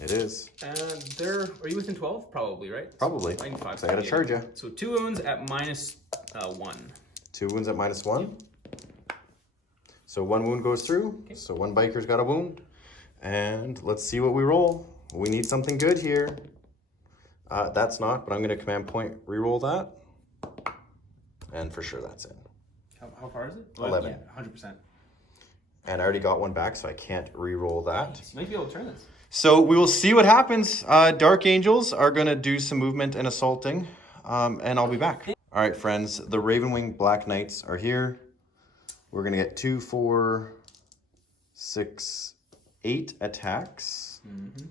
It is. And are you within 12? Probably, right? Probably. I need 5. So I got to charge you. So 2 wounds at -1. 2 wounds at -1. So 1 wound goes through. Okay. So 1 biker's got a wound. And let's see what we roll. We need something good here. That's not, but I'm going to command point reroll that. And for sure that's in. How far is it? 11. Yeah, 100%. And I already got 1 back, so I can't reroll that. Nice. You might be able to turn this. So we will see what happens. Dark Angels are going to do some movement and assaulting. And I'll be back. All right, friends. The Ravenwing Black Knights are here. We're going to get 2, 4, 6, 8 attacks. Mm-hmm.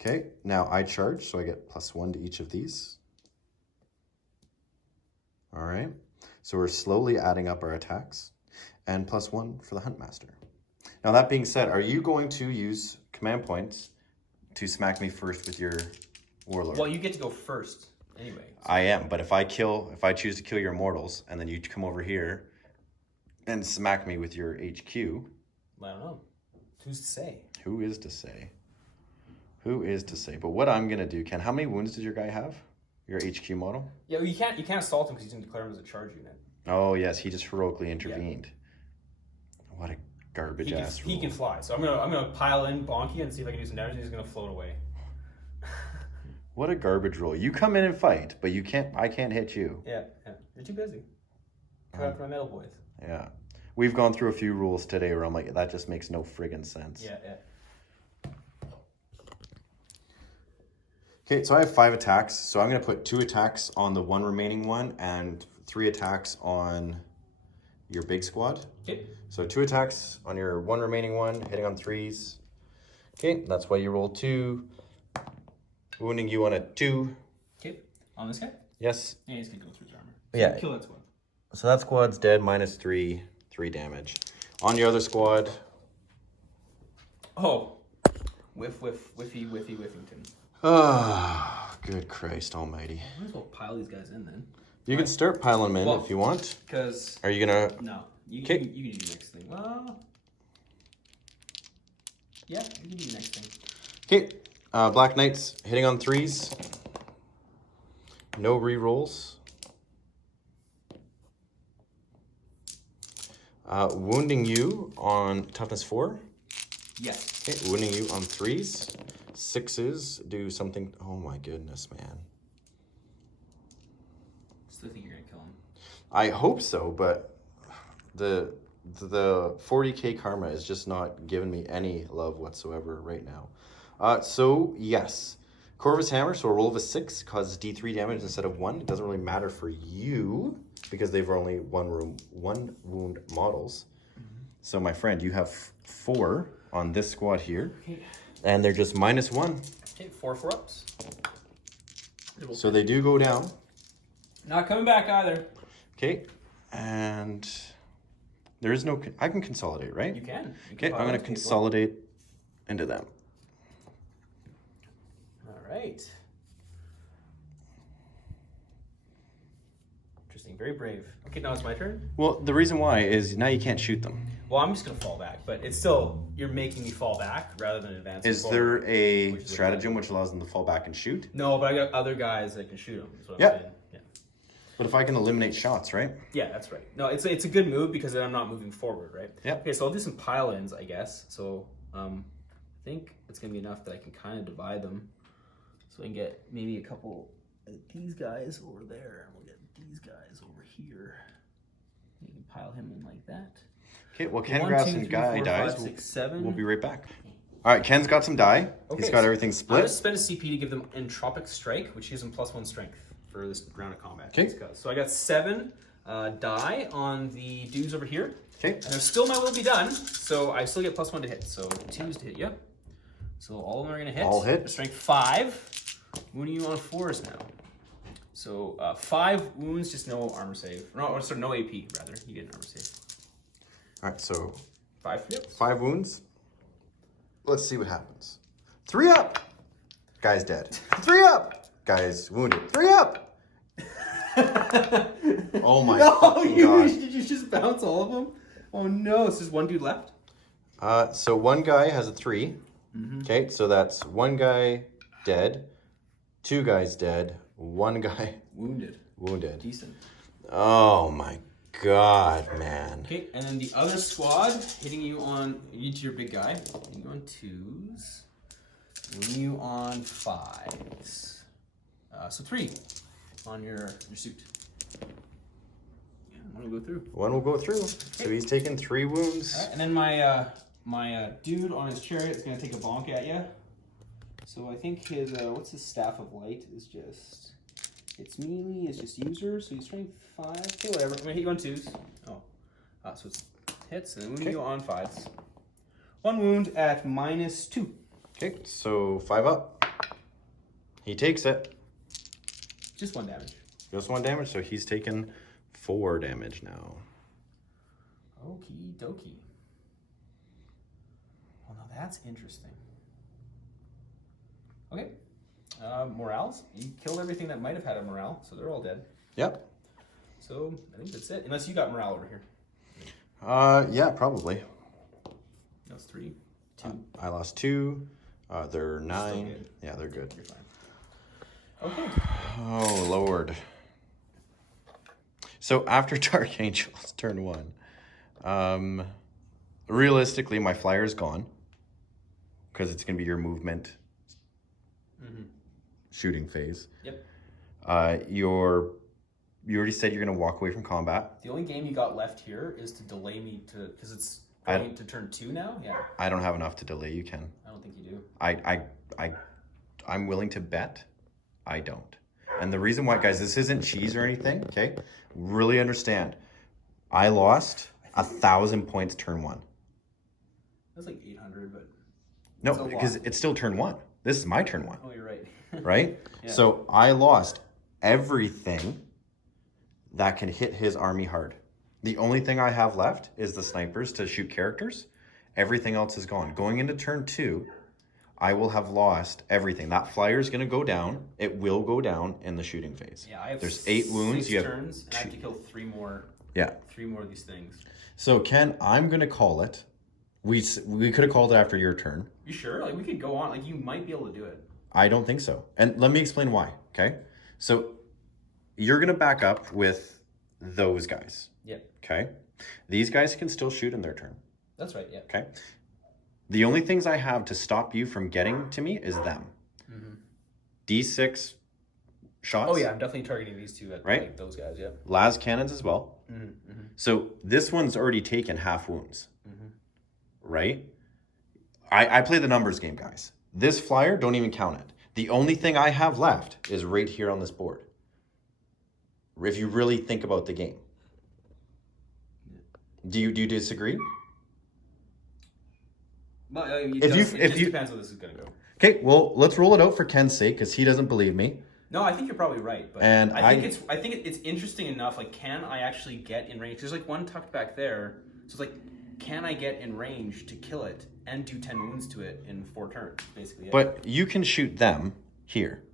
Okay, now I charge, so I get +1 to each of these. All right, so we're slowly adding up our attacks. And +1 for the Huntmaster. Now that being said, are you going to use command points to smack me first with your Warlord? Well, you get to go first anyway. So. I am, but if I choose to kill your Immortals, and then you come over here and smack me with your HQ. I don't know. Who's to say? Who is to say? Who is to say? But what I'm gonna do, Ken, how many wounds does your guy have? Your HQ model? Yeah, well, you can't assault him because he's gonna declare him as a charge unit. Oh yes, he just heroically intervened. Yeah. What a garbage ass rule. He can fly, so I'm gonna pile in Bonky and see if I can do some damage. And he's gonna float away. What a garbage rule. You come in and fight, but I can't hit you. Yeah. You're too busy. Come after my metal boys. Yeah. We've gone through a few rules today where I'm like, that just makes no friggin' sense. Yeah. Okay, so I have 5 attacks. So I'm going to put 2 attacks on the 1 remaining one and 3 attacks on your big squad. Okay. So 2 attacks on your 1 remaining one, hitting on 3s. Okay, that's why you roll 2. Wounding you on a 2. Okay. On this guy? Yes. Yeah, he's going to go through his armor. Yeah. Kill that squad. So that squad's dead, -3, 3 damage. On your other squad. Oh. Whiffy, Whiffington. Ah, good Christ almighty. Might as well pile these guys in then. You can start piling them in if you want. Because... Are you going to... No. You can do the next thing. Yeah, you can do the next thing. Okay. Black Knights hitting on 3s. No rerolls. Wounding you on toughness 4. Yes. Okay, wounding you on 3s. 6s do something. Oh my goodness, man. Still think you're gonna kill him. I hope so, but the 40k karma is just not giving me any love whatsoever right now. So yes, Corvus Hammer. So a roll of a 6 causes D3 damage instead of 1. It doesn't really matter for you because they've only one wound models. Mm-hmm. So my friend, you have 4 on this squad here, and they're just -1. Okay, 4 ups. So they do go down. Not coming back either. Okay, and there is no... I can consolidate, right? You can. Okay, I'm going to consolidate into them. All right. Interesting. Very brave. Okay, now it's my turn. Well, the reason why is now you can't shoot them. Well, I'm just going to fall back, but it's still, you're making me fall back rather than advancing Is forward, there a which is stratagem which allows them to fall back and shoot? No, but I got other guys that can shoot them. Is what Yeah. I'm saying. Yeah. But if I can eliminate shots, right? Yeah, that's right. No, it's a good move because then I'm not moving forward, right? Yeah. Okay, so I'll do some pile-ins, I guess. So I think it's going to be enough that I can kind of divide them. So I can get maybe a couple of these guys over there, and we'll get these guys over here. You can pile him in like that. Okay, well, Ken grabs some guy dies. 5, 6, 7. We'll be right back. All right, Ken's got some die. Okay, He's got so everything I'm split. going to spend a CP to give them Entropic Strike, which gives them +1 strength for this round of combat. Okay. So I got 7 die on the dudes over here. Okay. And there's still my will be done, so I still get +1 to hit. So 2s to hit, yep. So all of them are going to hit. All hit. Strength 5. Wounding you on 4s now. So 5 wounds, just no armor save. No, sorry, no AP, rather. You get an armor save. All right, so 5 yep. 5 wounds. Let's see what happens. 3 up. Guy's dead. 3 up. Guy's wounded. 3 up. Oh my fucking God. Did you just bounce all of them? Oh no, so there's one dude left? So one guy has a 3. Okay, so that's 1 guy dead, 2 guys dead, 1 guy wounded. Decent. Oh my God, man. Okay, and then the other squad hitting you on each your big guy. Hitting you on 2s. Hitting you on 5s. So 3 on your suit. Yeah, one will go through. One will go through. So he's taken 3 wounds. All right, and then my dude on his chariot is gonna take a bonk at you. So I think his what's his staff of light is just. It's melee, it's just user, so he's strength 5. Okay, whatever. I'm gonna hit you on 2s. Oh. So it's hits, and then wounding you on 5s. 1 wound at -2. Okay, so 5 up. He takes it. Just 1 damage. Just 1 damage, so he's taken 4 damage now. Okie dokie. Well, now that's interesting. Okay. Morales. You killed everything that might have had a morale, so they're all dead. Yep. So I think that's it. Unless you got morale over here. Yeah, probably. That's 3. 2. I lost 2. They're 9. Still good. Yeah, they're good. You're fine. Okay. Oh, Lord. So after Dark Angels, turn 1, realistically, my flyer is gone because it's going to be your movement shooting phase. Yep. You already said you're going to walk away from combat. The only game you got left here is to delay me to, because it's going to turn 2 now. Yeah. I don't have enough to delay you, Ken. I don't think you do. I'm willing to bet I don't. And the reason why, guys, this isn't cheese or anything, okay? Really understand. I lost 1,000 points turn 1. That's like 800, but No, because it's still turn 1. This is my turn 1. oh, you're right. Right? Yeah. So I lost everything that can hit his army hard. The only thing I have left is the snipers to shoot characters. Everything else is gone. Going into turn 2, I will have lost everything. That flyer is going to go down. It will go down in the shooting phase. Yeah, I have There's 8 wounds. 6 You have turns, and I have to kill 3 more. Yeah. 3 more of these things. So Ken, I'm going to call it. We could have called it after your turn. You sure? Like we could go on. Like you might be able to do it. I don't think so. And let me explain why, okay? So you're going to back up with those guys. Yep. Okay? These guys can still shoot in their turn. That's right, yeah. Okay? The only things I have to stop you from getting to me is them. D6 shots. Oh yeah, I'm definitely targeting these 2 at Right? like, those guys, yeah. Las cannons as well. So this one's already taken half wounds. Right? I play the numbers game, guys. This flyer, don't even count it. The only thing I have left is right here on this board. If you really think about the game. Do you disagree? Well, it If just you depends how this is going to go. Okay, well, let's roll it out for Ken's sake, because he doesn't believe me. No, I think you're probably right, but And I think it's interesting enough. Like, can I actually get in range? There's like one tucked back there, so it's like, can I get in range to kill it and do 10 wounds to it in 4 turns, basically? But you can shoot them here,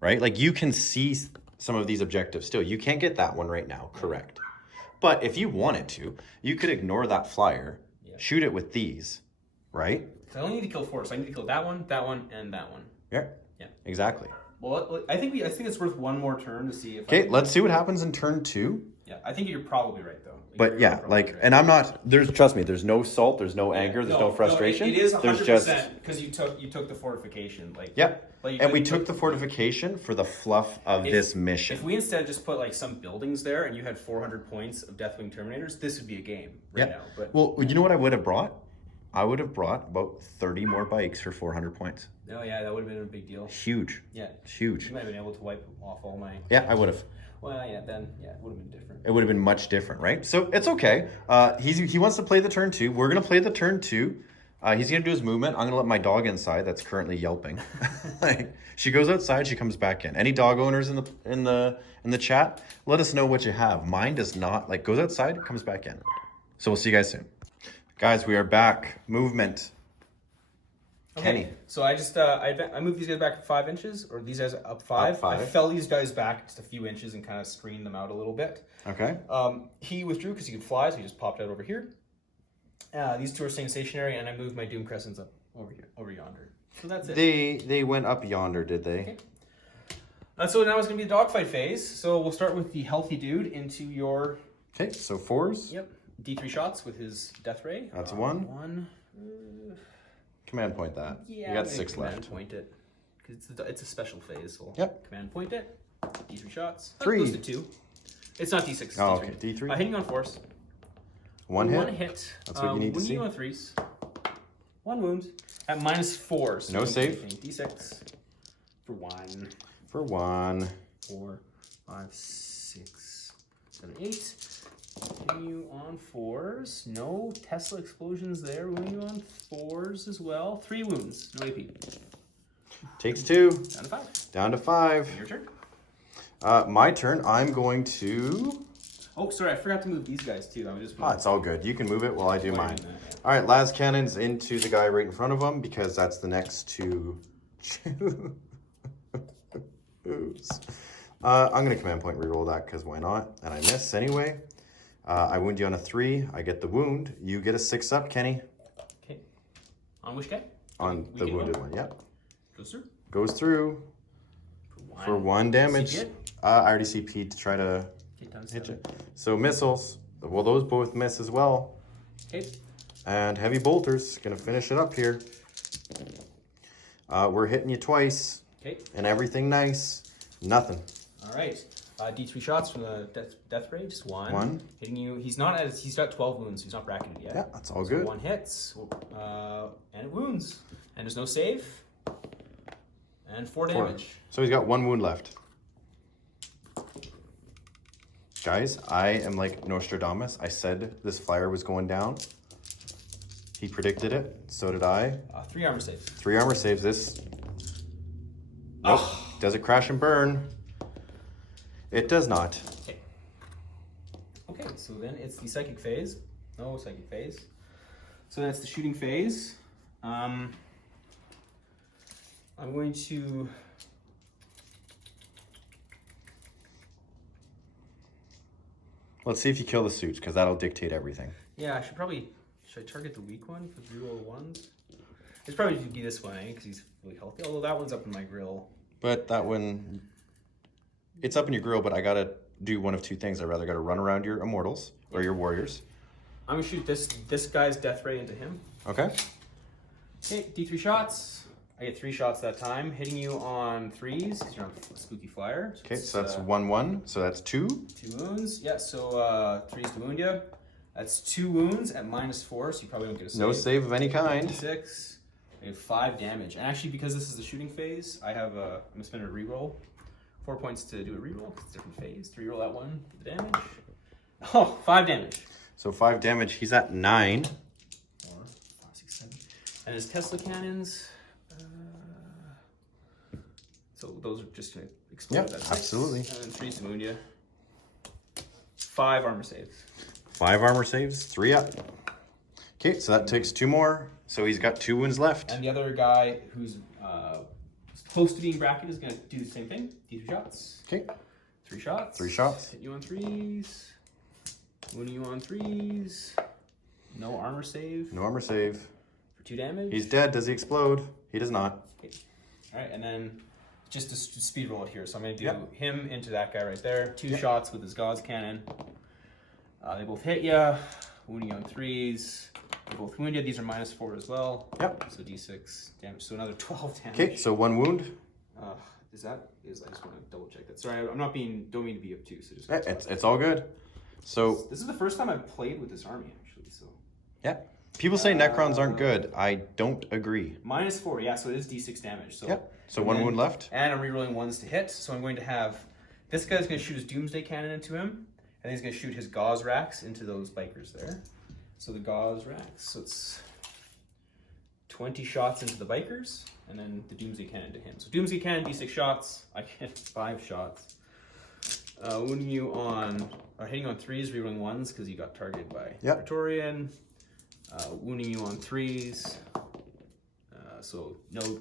right? Like you can see some of these objectives still. You can't get that one right now, correct? But if you wanted to, you could ignore that flyer, shoot it with these, right? I only need to kill 4, so I need to kill that one, and that one. Yeah. Exactly. Well, I think it's worth one more turn to see if. Okay, let's see what happens in turn 2. Yeah, I think you're probably right though. But yeah, like, and I'm not. Trust me. There's no salt. There's no anger. There's no frustration. It is 100% there's just because you took the fortification. Like and we took the fortification for the fluff of this mission. If we instead just put like some buildings there and you had 400 points of Deathwing Terminators, this would be a game right now. But well, you know what I would have brought? I would have brought about 30 more bikes for 400 points. Oh yeah, that would have been a big deal. Huge. Yeah, huge. You might have been able to wipe off all my. Yeah, I would have. Well, yeah, then it would have been different. It would have been much different, right? So it's okay. He wants to play the turn 2. We're gonna play the turn 2. He's gonna do his movement. I'm gonna let my dog inside. That's currently yelping. Like, she goes outside. She comes back in. Any dog owners in the chat? Let us know what you have. Mine does not. Like, goes outside, comes back in. So we'll see you guys soon, guys. We are back. Movement. Okay, Kenny. so I just I moved these guys back 5 inches, or these guys up 5. Up 5. I fell these guys back just a few inches and kind of screened them out a little bit. Okay. He withdrew because he could fly, so he just popped out over here. These 2 are staying stationary, and I moved my Doom Crescents up over yonder. So that's it. They went up yonder, did they? Okay. So now it's going to be the dogfight phase. So we'll start with the healthy dude into your... Okay, so 4s. Yep. D3 shots with his Death Ray. That's 1. 1. Command point that. Yeah, you got 6 left. Command point it. Because it's a special phase. So yep. Command point it. D3 shots. 3. That goes to 2. It's not D6. It's oh, D3. okay. D3. Hitting on force. 1 hit. 1 hit. That's what you need to see. Wounding on 3s. 1 wound. At -4. So no save. D6. For 1. For 1. 4, 5, 6, 7, 8. Hitting you on 4s. No Tesla explosions there. Wounding you on 4s as well. 3 wounds. No AP. Takes 2. Down to 5. Down to 5. Your turn. My turn. I'm going to... Oh, sorry. I forgot to move these guys too. I was just... it's all good. You can move it while I do mine. Yeah. All right, las cannons into the guy right in front of him because that's the next to choose. I'm going to command point reroll that because why not? And I miss anyway. I wound you on a 3. I get the wound. You get a 6 up, Kenny. Okay. On which guy? On the wounded one, yep. Goes through. Goes through for 1 damage. I already CP'd to try to hit you. So missiles. Well, those both miss as well. Okay. And heavy bolters. Gonna finish it up here. We're hitting you twice. Okay. And everything nice. Nothing. All right. D3 shots from the death ray, just 1. 1. Hitting you. He's got 12 wounds, so he's not bracketed yet. Yeah, that's all good. 1 hits, and it wounds. And there's no save. And 4 damage. So he's got 1 wound left. Guys, I am like Nostradamus. I said this flyer was going down. He predicted it. So did I. 3 armor saves. 3 armor saves. This. Nope. Does it crash and burn? It does not. Okay. Okay, so then it's the psychic phase. No psychic phase. So then it's the shooting phase. I'm going to... Let's see if you kill the suits, because that'll dictate everything. Yeah, should I target the weak one for 301s? It's probably be this one, because he's really healthy. Although that one's up in my grill. But that one, it's up in your grill, but I gotta do one of 2 things. I rather gotta run around your immortals or your warriors. I'm gonna shoot this guy's death ray into him. Okay. Okay, D3 shots. I get 3 shots that time, hitting you on 3s because you're on a spooky flyer. Okay, so that's 1-1. So that's 2. 2 wounds. Yeah, so 3s to wound you. That's 2 wounds at -4, so you probably don't get a save. No save of any kind. 6. I have 5 damage. And actually, because this is the shooting phase, I'm gonna spend a reroll. 4 points to do a reroll because it's a different phase. To reroll that one for the damage. Oh, 5 damage. So 5 damage. He's at 9. 4, 5, 6, 7. And his Tesla cannons. So those are just going to explode. Yep, That's absolutely. And then 3 to wound you. 5 armor saves. 5 armor saves, 3 up. Okay, so that takes 2 more. So he's got 2 wounds left. And the other guy who's close to being bracketed is going to do the same thing. D2 shots. Okay. 3 shots. 3 shots. Hit you on 3s. Wounding you on 3s. No armor save. No armor save. For 2 damage. He's dead. Does he explode? He does not. Okay. All right, and then just to speed roll it here. So I'm going to do him into that guy right there. 2 shots with his gauze cannon. They both hit you. Wounding you on 3s. They both wound you. These are -4 as well. Yep. So D6 damage. So another 12 damage. Okay, so 1 wound. I just want to double check that. Sorry, I'm don't mean to be obtuse. So It's all good. So this is the first time I've played with this army, actually. So yeah, people say Necrons aren't good. I don't agree. -4, yeah. So it is D6 damage. So So 1 wound left. And I'm rerolling 1s to hit. So I'm going to have this guy's going to shoot his Doomsday Cannon into him, and he's going to shoot his gauze racks into those bikers there. So the gauze racks. So it's 20 shots into the bikers, and then the Doomsday Cannon to him. So Doomsday Cannon, D6 shots. I get 5 shots. Wounding you on, hitting you on 3s, rerolling 1s because you got targeted by Praetorian. Wounding you on 3s. So no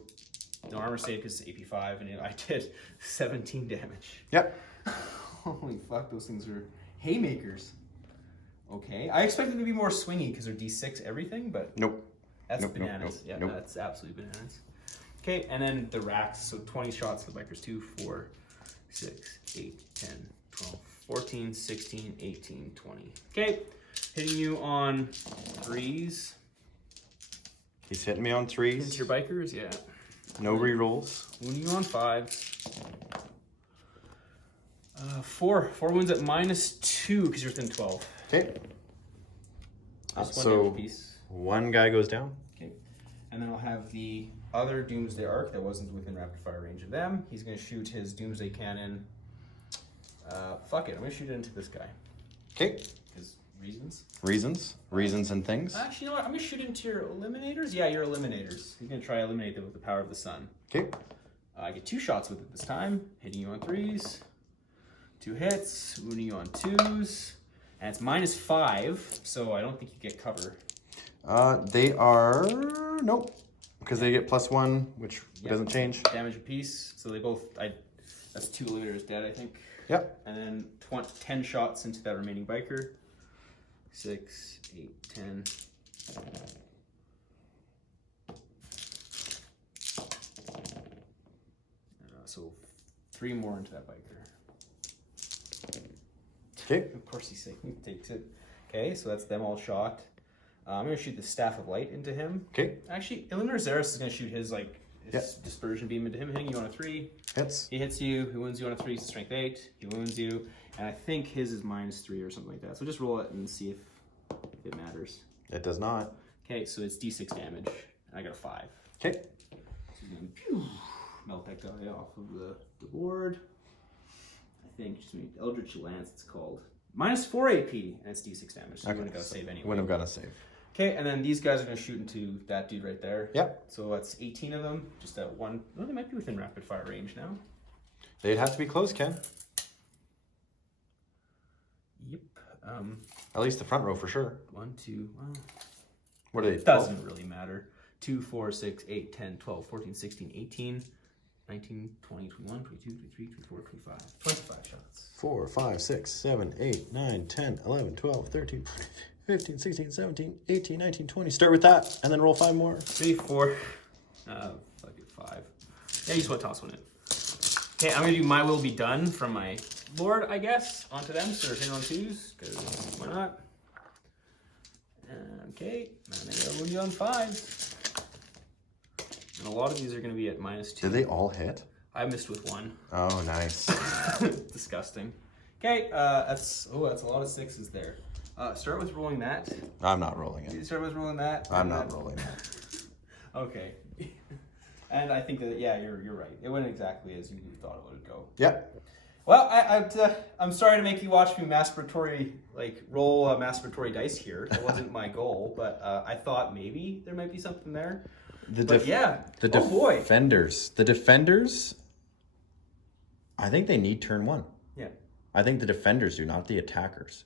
armor save because it's AP5, and I did 17 damage. Yep. Holy fuck, those things are haymakers. Okay, I expected them to be more swingy because they're D6 everything, but nope. That's bananas. Yeah, that's absolutely bananas. Okay, and then the racks. So 20 shots to the bikers. 2, 4, 6, 8, 10, 12, 14, 16, 18, 20. Okay, hitting you on 3s. He's hitting me on 3s. Into your bikers, yeah. No rerolls. Wounding you on 5s. 4 wounds at -2 because you're within 12. Okay. Just 1 So damage piece. 1 guy goes down. Okay, and then I'll have the other Doomsday Arc that wasn't within rapid fire range of them. He's going to shoot his Doomsday Cannon. Fuck it, I'm going to shoot it into this guy. Okay. Because reasons. Reasons and things. Actually, you know what? I'm going to shoot into your Eliminators. Yeah, your Eliminators. He's going to try to eliminate them with the power of the sun. Okay. I get 2 shots with it this time. Hitting you on 3s. 2 hits. Wounding you on 2s. And it's -5, so I don't think you get cover. They are nope, because they get +1, which doesn't change. Damage a piece, so they both. That's 2 eliminators dead, I think. Yep. And then 10 shots into that remaining biker. 6, 8, 10. So 3 more into that biker. Okay. Of course he takes it. Okay, so that's them all shot. I'm going to shoot the Staff of Light into him. Okay. Actually, Illuminor Xeris is going to shoot his dispersion beam into him, hitting you on a 3. Hits. He hits you, he wounds you on a 3, so strength 8. He wounds you, and I think his is -3 or something like that. So just roll it and see if it matters. It does not. Okay, so it's D6 damage, and I got a 5. Okay. So he's going to melt that guy off of the board. I think just Eldritch Lance, it's called. -4 AP, and it's D6 damage, so you wouldn't have got to save anyway. Wouldn't have got to save. Okay, and then these guys are going to shoot into that dude right there. Yep. So that's 18 of them, just that one. Oh, they might be within rapid fire range now. They'd have to be close, Ken. Yep. At least the front row for sure. 1, 2, well, What are they? it doesn't really matter. 2, 4, 6, 8, 10, 12, 14, 16, 18, 19, 20, 21, 22, 23, 24, 25. 25 shots. 4, 5, 6, 7, 8, 9, 10, 11, 12, 13, 15, 16, 17, 18, 19, 20. Start with that and then roll 5 more. 3, 4, fuck it, 5. Yeah, you just want to toss one in. Okay, I'm going to do My Will Be Done from my board, I guess, onto them. So they're hitting on 2s, because why not? Okay, and then they're going to be on 5s. And a lot of these are going to be at -2. Did they all hit? I missed with 1. Oh, nice. Disgusting. Okay, that's a lot of 6s there. Start with rolling that. I'm not rolling it. Start with rolling that. I'm not rolling it. Okay. And I think that, yeah, you're right. It went exactly as you thought it would go. Yep. Well, I'm sorry to make you watch me roll masturbatory dice here. It wasn't my goal, but I thought maybe there might be something there. The defenders. The defenders I think they need turn 1. Yeah. I think the defenders do, not the attackers.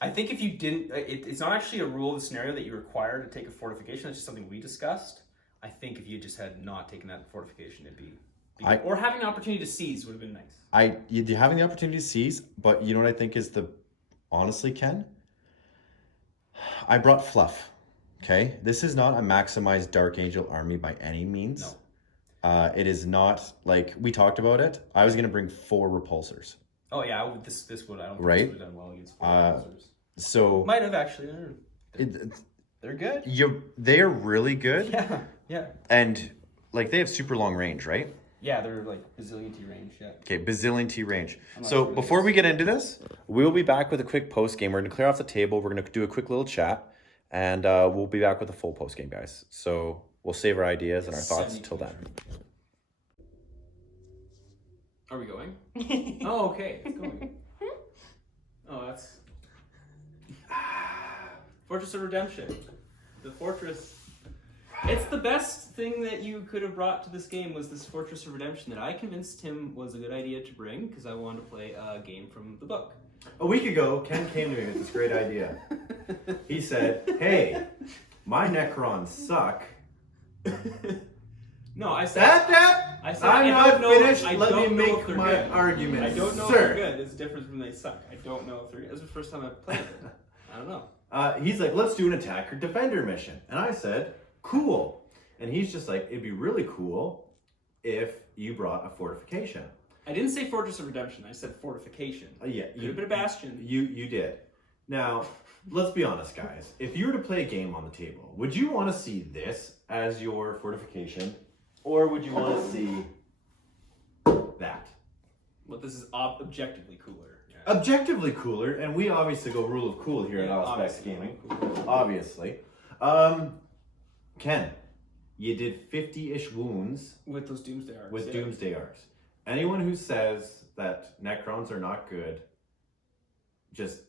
I think if you didn't, it's not actually a rule of the scenario that you're required to take a fortification. That's just something we discussed. I think if you just had not taken that fortification, it'd be or having an opportunity to seize would have been nice. You're having the opportunity to seize, but you know what I think is honestly, Ken? I brought fluff. Okay, this is not a maximized Dark Angel army by any means. No. It is not like we talked about it. I was gonna bring 4 repulsors. Oh yeah, this would I don't think right? this would have done well against 4 repulsors. So Might have actually. They're good. They're really good. Yeah. And like they have super long range, right? Yeah, they're like bazillion T range. Yeah. Okay, bazillion T range. So sure before we get into this, we'll be back with a quick post game. We're gonna clear off the table. We're gonna do a quick little chat, and we'll be back with a full post game, guys. So we'll save our ideas and our thoughts until then. Are we going? Oh, okay. It's going. Oh, that's Fortress of Redemption. The fortress. It's the best thing that you could have brought to this game was this Fortress of Redemption that I convinced him was a good idea to bring because I wanted to play a game from the book. A week ago, Ken came to me with this great idea. He said, "Hey, my Necrons suck." No, I said I said I'm not finished. Let me make my argument. I don't know if they're good. It's different from they suck. I don't know if they're good. This is the first time I've played it. I don't know. He's like, let's do an attacker defender mission. And I said, cool. And he's just like, it'd be really cool if you brought a fortification. I didn't say Fortress of Redemption. I said fortification. Yeah. Could have been a bastion. You did. Now, let's be honest, guys. If you were to play a game on the table, would you want to see this as your fortification? Or would you want to see that? Well, this is objectively cooler. Yeah. Objectively cooler, and we obviously go rule of cool here at Auspex Gaming. Obviously. Ken, you did 50-ish wounds with those Doomsday arcs. With Doomsday arcs. Anyone who says that Necrons are not good just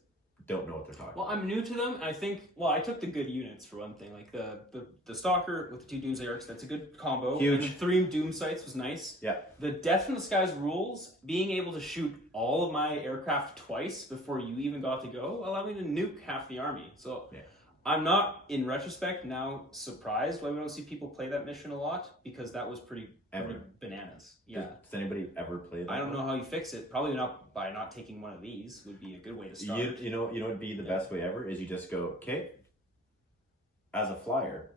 don't know what they're talking about. Well, I'm new to them. I think, I took the good units for one thing. Like the Stalker with the 2 Doomsday arcs, that's a good combo. Huge. And the 3 Doom sites was nice. Yeah. The Death from the Skies rules, being able to shoot all of my aircraft twice before you even got to go, allowed me to nuke half the army. So yeah. I'm not, in retrospect, now surprised why we don't see people play that mission a lot, because that was pretty bananas. Yeah. Does anybody ever play that? I don't know how you fix it. Probably not by not taking one of these would be a good way to start. You know would be the best way ever is you just go, okay, as a flyer,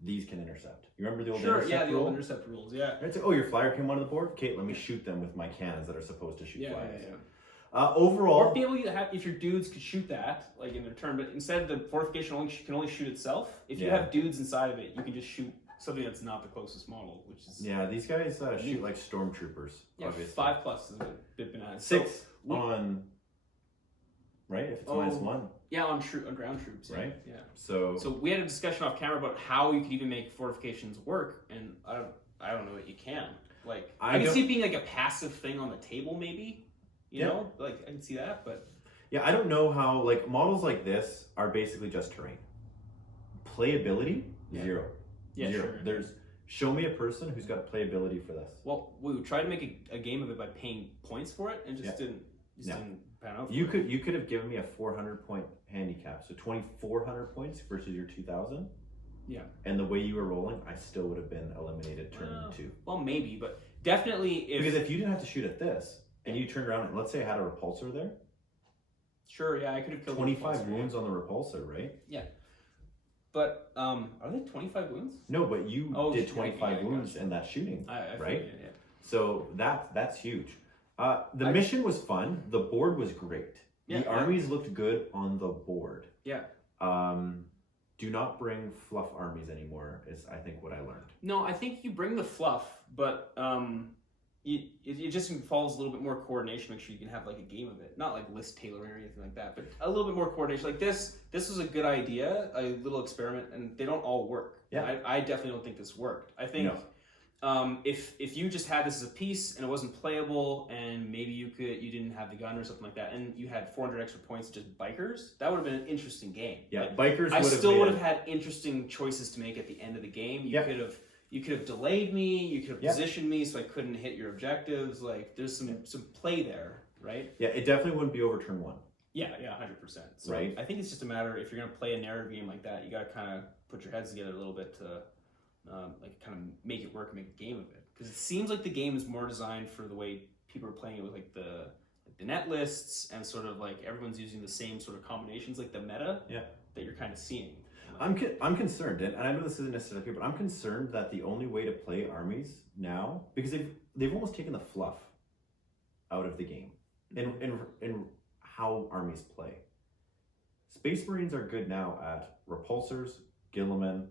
these can intercept. You remember the old intercept rule? Old intercept rules, yeah. Right, so, your flyer came onto the board? Okay, let me shoot them with my cannons that are supposed to shoot flyers. Yeah. Overall, or be able to have, if your dudes could shoot that, like in their turn, but instead the fortification can only shoot itself. If you have dudes inside of it, you can just shoot something that's not the closest model, which is these guys shoot like stormtroopers. Yeah, obviously. 5+ is a bit bananas. 6 on right if it's -1. Yeah, on ground troops. Right. Yeah. So we had a discussion off camera about how you could even make fortifications work, and I don't know that you can. Like I can see it being like a passive thing on the table, maybe. You know, like I can see that, but I don't know how like models like this are basically just terrain. Playability 0. Yeah, 0. Sure. Show me a person who's got playability for this. Well, we tried to make a game of it by paying points for it, and just didn't pan out. You could have given me a 400-point handicap, so 2,400 points versus your 2,000. Yeah. And the way you were rolling, I still would have been eliminated turn 2. Well, maybe, but definitely because if you didn't have to shoot at this. And you turned around and let's say I had a repulsor there. Sure, I could have killed 25 wounds on the repulsor, right? Yeah. But are they 25 wounds? No, but you did 25 wounds in that shooting, right? Yeah. So that's huge. The mission was fun. The board was great. Yeah, the armies looked good on the board. Yeah. Do not bring fluff armies anymore is I think what I learned. No, I think you bring the fluff, but it just involves a little bit more coordination. Make sure you can have like a game of it, not like list tailoring or anything like that, but a little bit more coordination. Like this was a good idea, a little experiment, and they don't all work. Yeah, I definitely don't think this worked. I think if you just had this as a piece and it wasn't playable, and maybe you didn't have the gun or something like that, and you had 400 extra points just bikers, that would have been an interesting game. Yeah, like, bikers. I still would have had interesting choices to make at the end of the game. You you could have delayed me, you could have positioned me so I couldn't hit your objectives. Like, there's some play there, right? Yeah, it definitely wouldn't be over turn 1. Yeah, 100%. So right. I think it's just a matter, if you're going to play a narrative game like that, you got to kind of put your heads together a little bit to like kind of make it work and make a game of it. Because it seems like the game is more designed for the way people are playing it with like the net lists, and sort of like everyone's using the same sort of combinations, like the meta that you're kind of seeing. I'm concerned, and I know this isn't necessarily clear, but I'm concerned that the only way to play armies now, because they've almost taken the fluff out of the game in how armies play. Space Marines are good now at repulsors, Guilliman,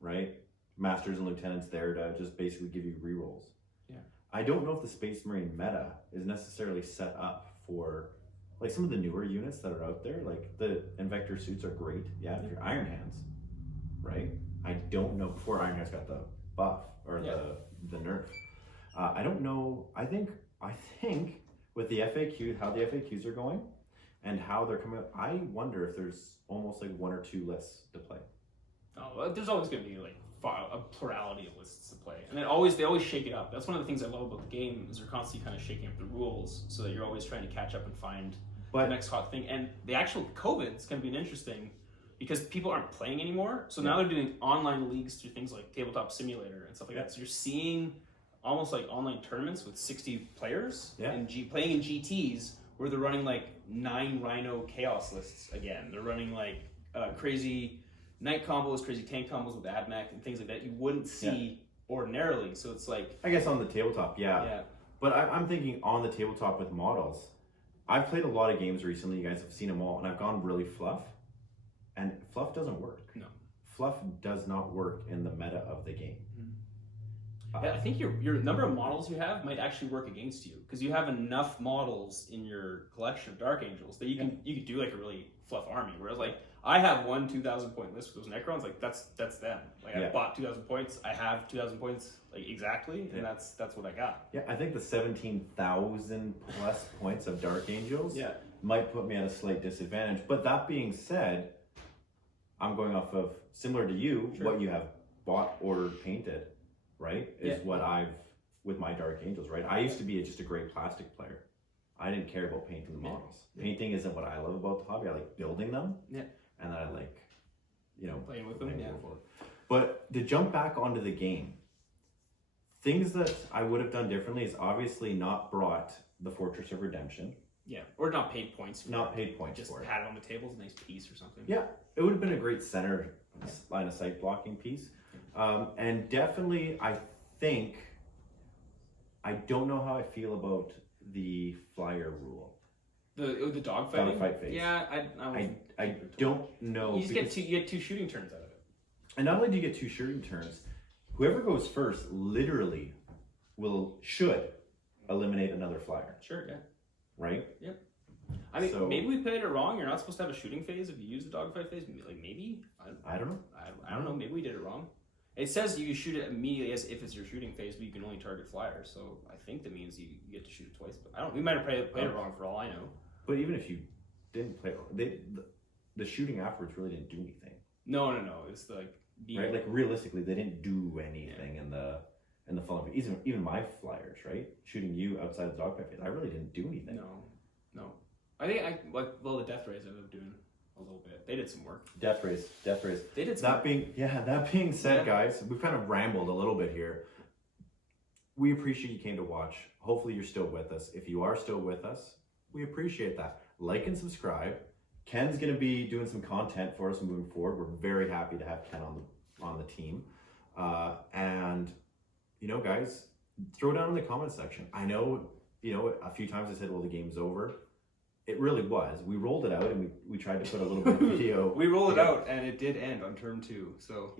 right? Masters and lieutenants there to just basically give you rerolls. Yeah. I don't know if the Space Marine meta is necessarily set up for like some of the newer units that are out there. Like the Invector suits are great, if you're Iron Hands, right? I don't know, before Iron Hands got the buff or the nerf. I don't know. I think with the FAQ, how the FAQs are going and how they're coming up, I wonder if there's almost like 1 or 2 lists to play. Oh, well, there's always going to be like a plurality of lists to play, and they always shake it up. That's one of the things I love about the game, is they're constantly kind of shaking up the rules so that you're always trying to catch up and find the next hot thing. And the actual COVID is going to be interesting because people aren't playing anymore, so now they're doing online leagues through things like Tabletop Simulator and stuff like that. So you're seeing almost like online tournaments with 60 players and playing in GTs where they're running like 9 Rhino Chaos lists again. They're running like crazy night combos, crazy tank combos with AdMech and things like that you wouldn't see ordinarily. So it's like, I guess on the tabletop, but I'm thinking on the tabletop with models. I've played a lot of games recently, you guys have seen them all, and I've gone really fluff, and fluff doesn't work. No. Fluff does not work in the meta of the game. I think your number of models you have might actually work against you, because you have enough models in your collection of Dark Angels that you can do like a really fluff army. Whereas like I have 1 2,000 point list for those Necrons, like that's them. Like I bought 2,000 points, I have 2,000 points like exactly, and that's what I got. Yeah, I think the 17,000 plus points of Dark Angels might put me at a slight disadvantage. But that being said, I'm going off of, similar to you, what you have bought, ordered, painted, right? Is what I've, with my Dark Angels, right? I used to be just a great plastic player. I didn't care about painting the models. Painting isn't what I love about the hobby. I like building them. And I like, playing with them. But to jump back onto the game, things that I would have done differently is obviously not brought the Fortress of Redemption. Yeah, or not paid points for it. Just for it. had it on the table as a nice piece or something. Yeah, it would have been a great center line of sight blocking piece. And definitely, I don't know how I feel about the flyer rule. The dogfight phase. Yeah, I don't know. You just get 2 shooting turns out of it. And not only do you get 2 shooting turns, whoever goes first literally should eliminate another flyer. Sure, yeah. Right? Yep. I mean, maybe we played it wrong. You're not supposed to have a shooting phase if you use a dogfight phase. Like maybe. I don't know. I don't know. Maybe we did it wrong. It says you shoot it immediately as if it's your shooting phase, but you can only target flyers. So I think that means you get to shoot it twice. But we might have played it wrong for all I know. But even if you didn't play it, the shooting afterwards really didn't do anything. No. It's like right. Like realistically, they didn't do anything in the following. Even my flyers, right? Shooting you outside the dogfight phase, I really didn't do anything. No. I think the death rays I ended up doing a little bit. They did some work. Death rays. They did some work. That being said, guys, we've kind of rambled a little bit here. We appreciate you came to watch. Hopefully you're still with us. If you are still with us, we appreciate that. Like and subscribe. Ken's going to be doing some content for us moving forward. We're very happy to have Ken on the team. And, guys, throw down in the comment section. I know, a few times I said, well, the game's over. It really was. We rolled it out and we tried to put a little bit of video. We rolled it out and it did end on turn 2. So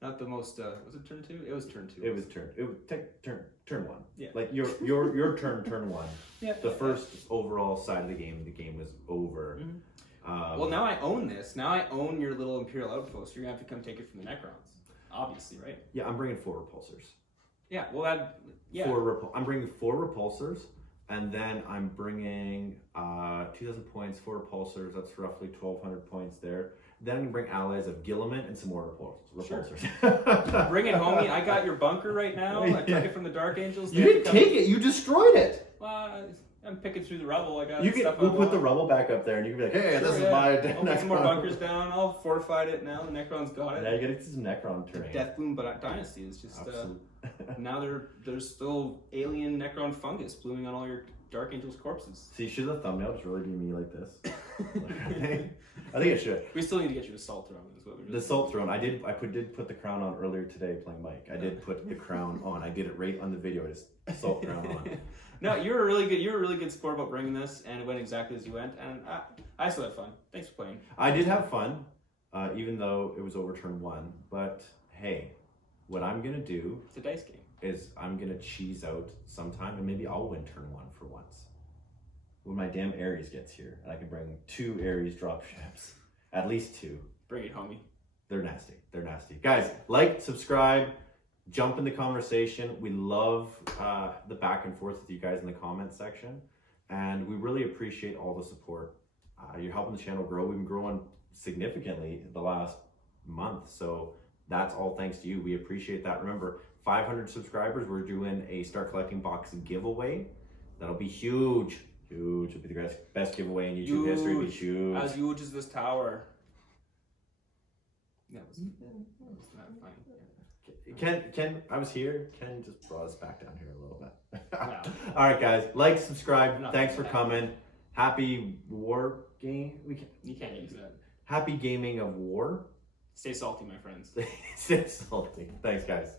not the most. Was it turn 2? It was turn 2. It was turn 1. Yeah. Like your turn 1. Yeah. The first overall side of the game was over. Mm-hmm. Well, now I own this. Now I own your little Imperial outpost. You're gonna have to come take it from the Necrons, obviously, right? Yeah, I'm bringing 4 repulsors. Yeah. Well, I'm bringing 4 repulsors. And then I'm bringing 2,000 points, 4 repulsors. That's roughly 1,200 points there. Then I'm gonna bring allies of Guilliman and some more repulsors. Bring it, homie. I got your bunker right now. I took it from the Dark Angels. You didn't take it. You destroyed it. I'm picking through the rubble. I got We'll put the rubble back up there, and you can be like, hey, this is my I'll put some more bunkers down. I'll fortify it now. The Necron's got it. Now you gotta some Necron terrain. Deathbloom Dynasty is just now there's still alien Necron fungus blooming on all your Dark Angels corpses. See, should the thumbnail just really be me like this? I think it should. We still need to get you a Salt Throne. The Salt Throne. I did put the crown on earlier today playing Mike. I did put the crown on. I did it right on the video. Just Salt Crown on. No, you were a really good sport about bringing this, and it went exactly as you went. And I still had fun. Thanks for playing. I did have fun, even though it was over turn 1. But hey, what I'm gonna do? It's a dice game. Is I'm gonna cheese out sometime, and maybe I'll win turn 1 for once. When my damn Ares gets here, and I can bring 2 Ares dropships, at least 2. Bring it, homie. They're nasty. They're nasty. Guys, like, subscribe, jump in the conversation. We love the back and forth with you guys in the comments section, and we really appreciate all the support. You're helping the channel grow. We've been growing significantly the last month, so that's all thanks to you. We appreciate that. Remember, 500 subscribers, we're doing a Start Collecting Box giveaway. That'll be huge. Huge. It'll be the best giveaway in YouTube history. It'll be huge. As huge as this tower. That was not fun. Ken, I was here. Ken just brought us back down here a little bit. All right, guys. Like, subscribe. Thanks for coming. Happy war game. You can't use that. Happy gaming of war. Stay salty, my friends. Stay salty. Thanks, guys.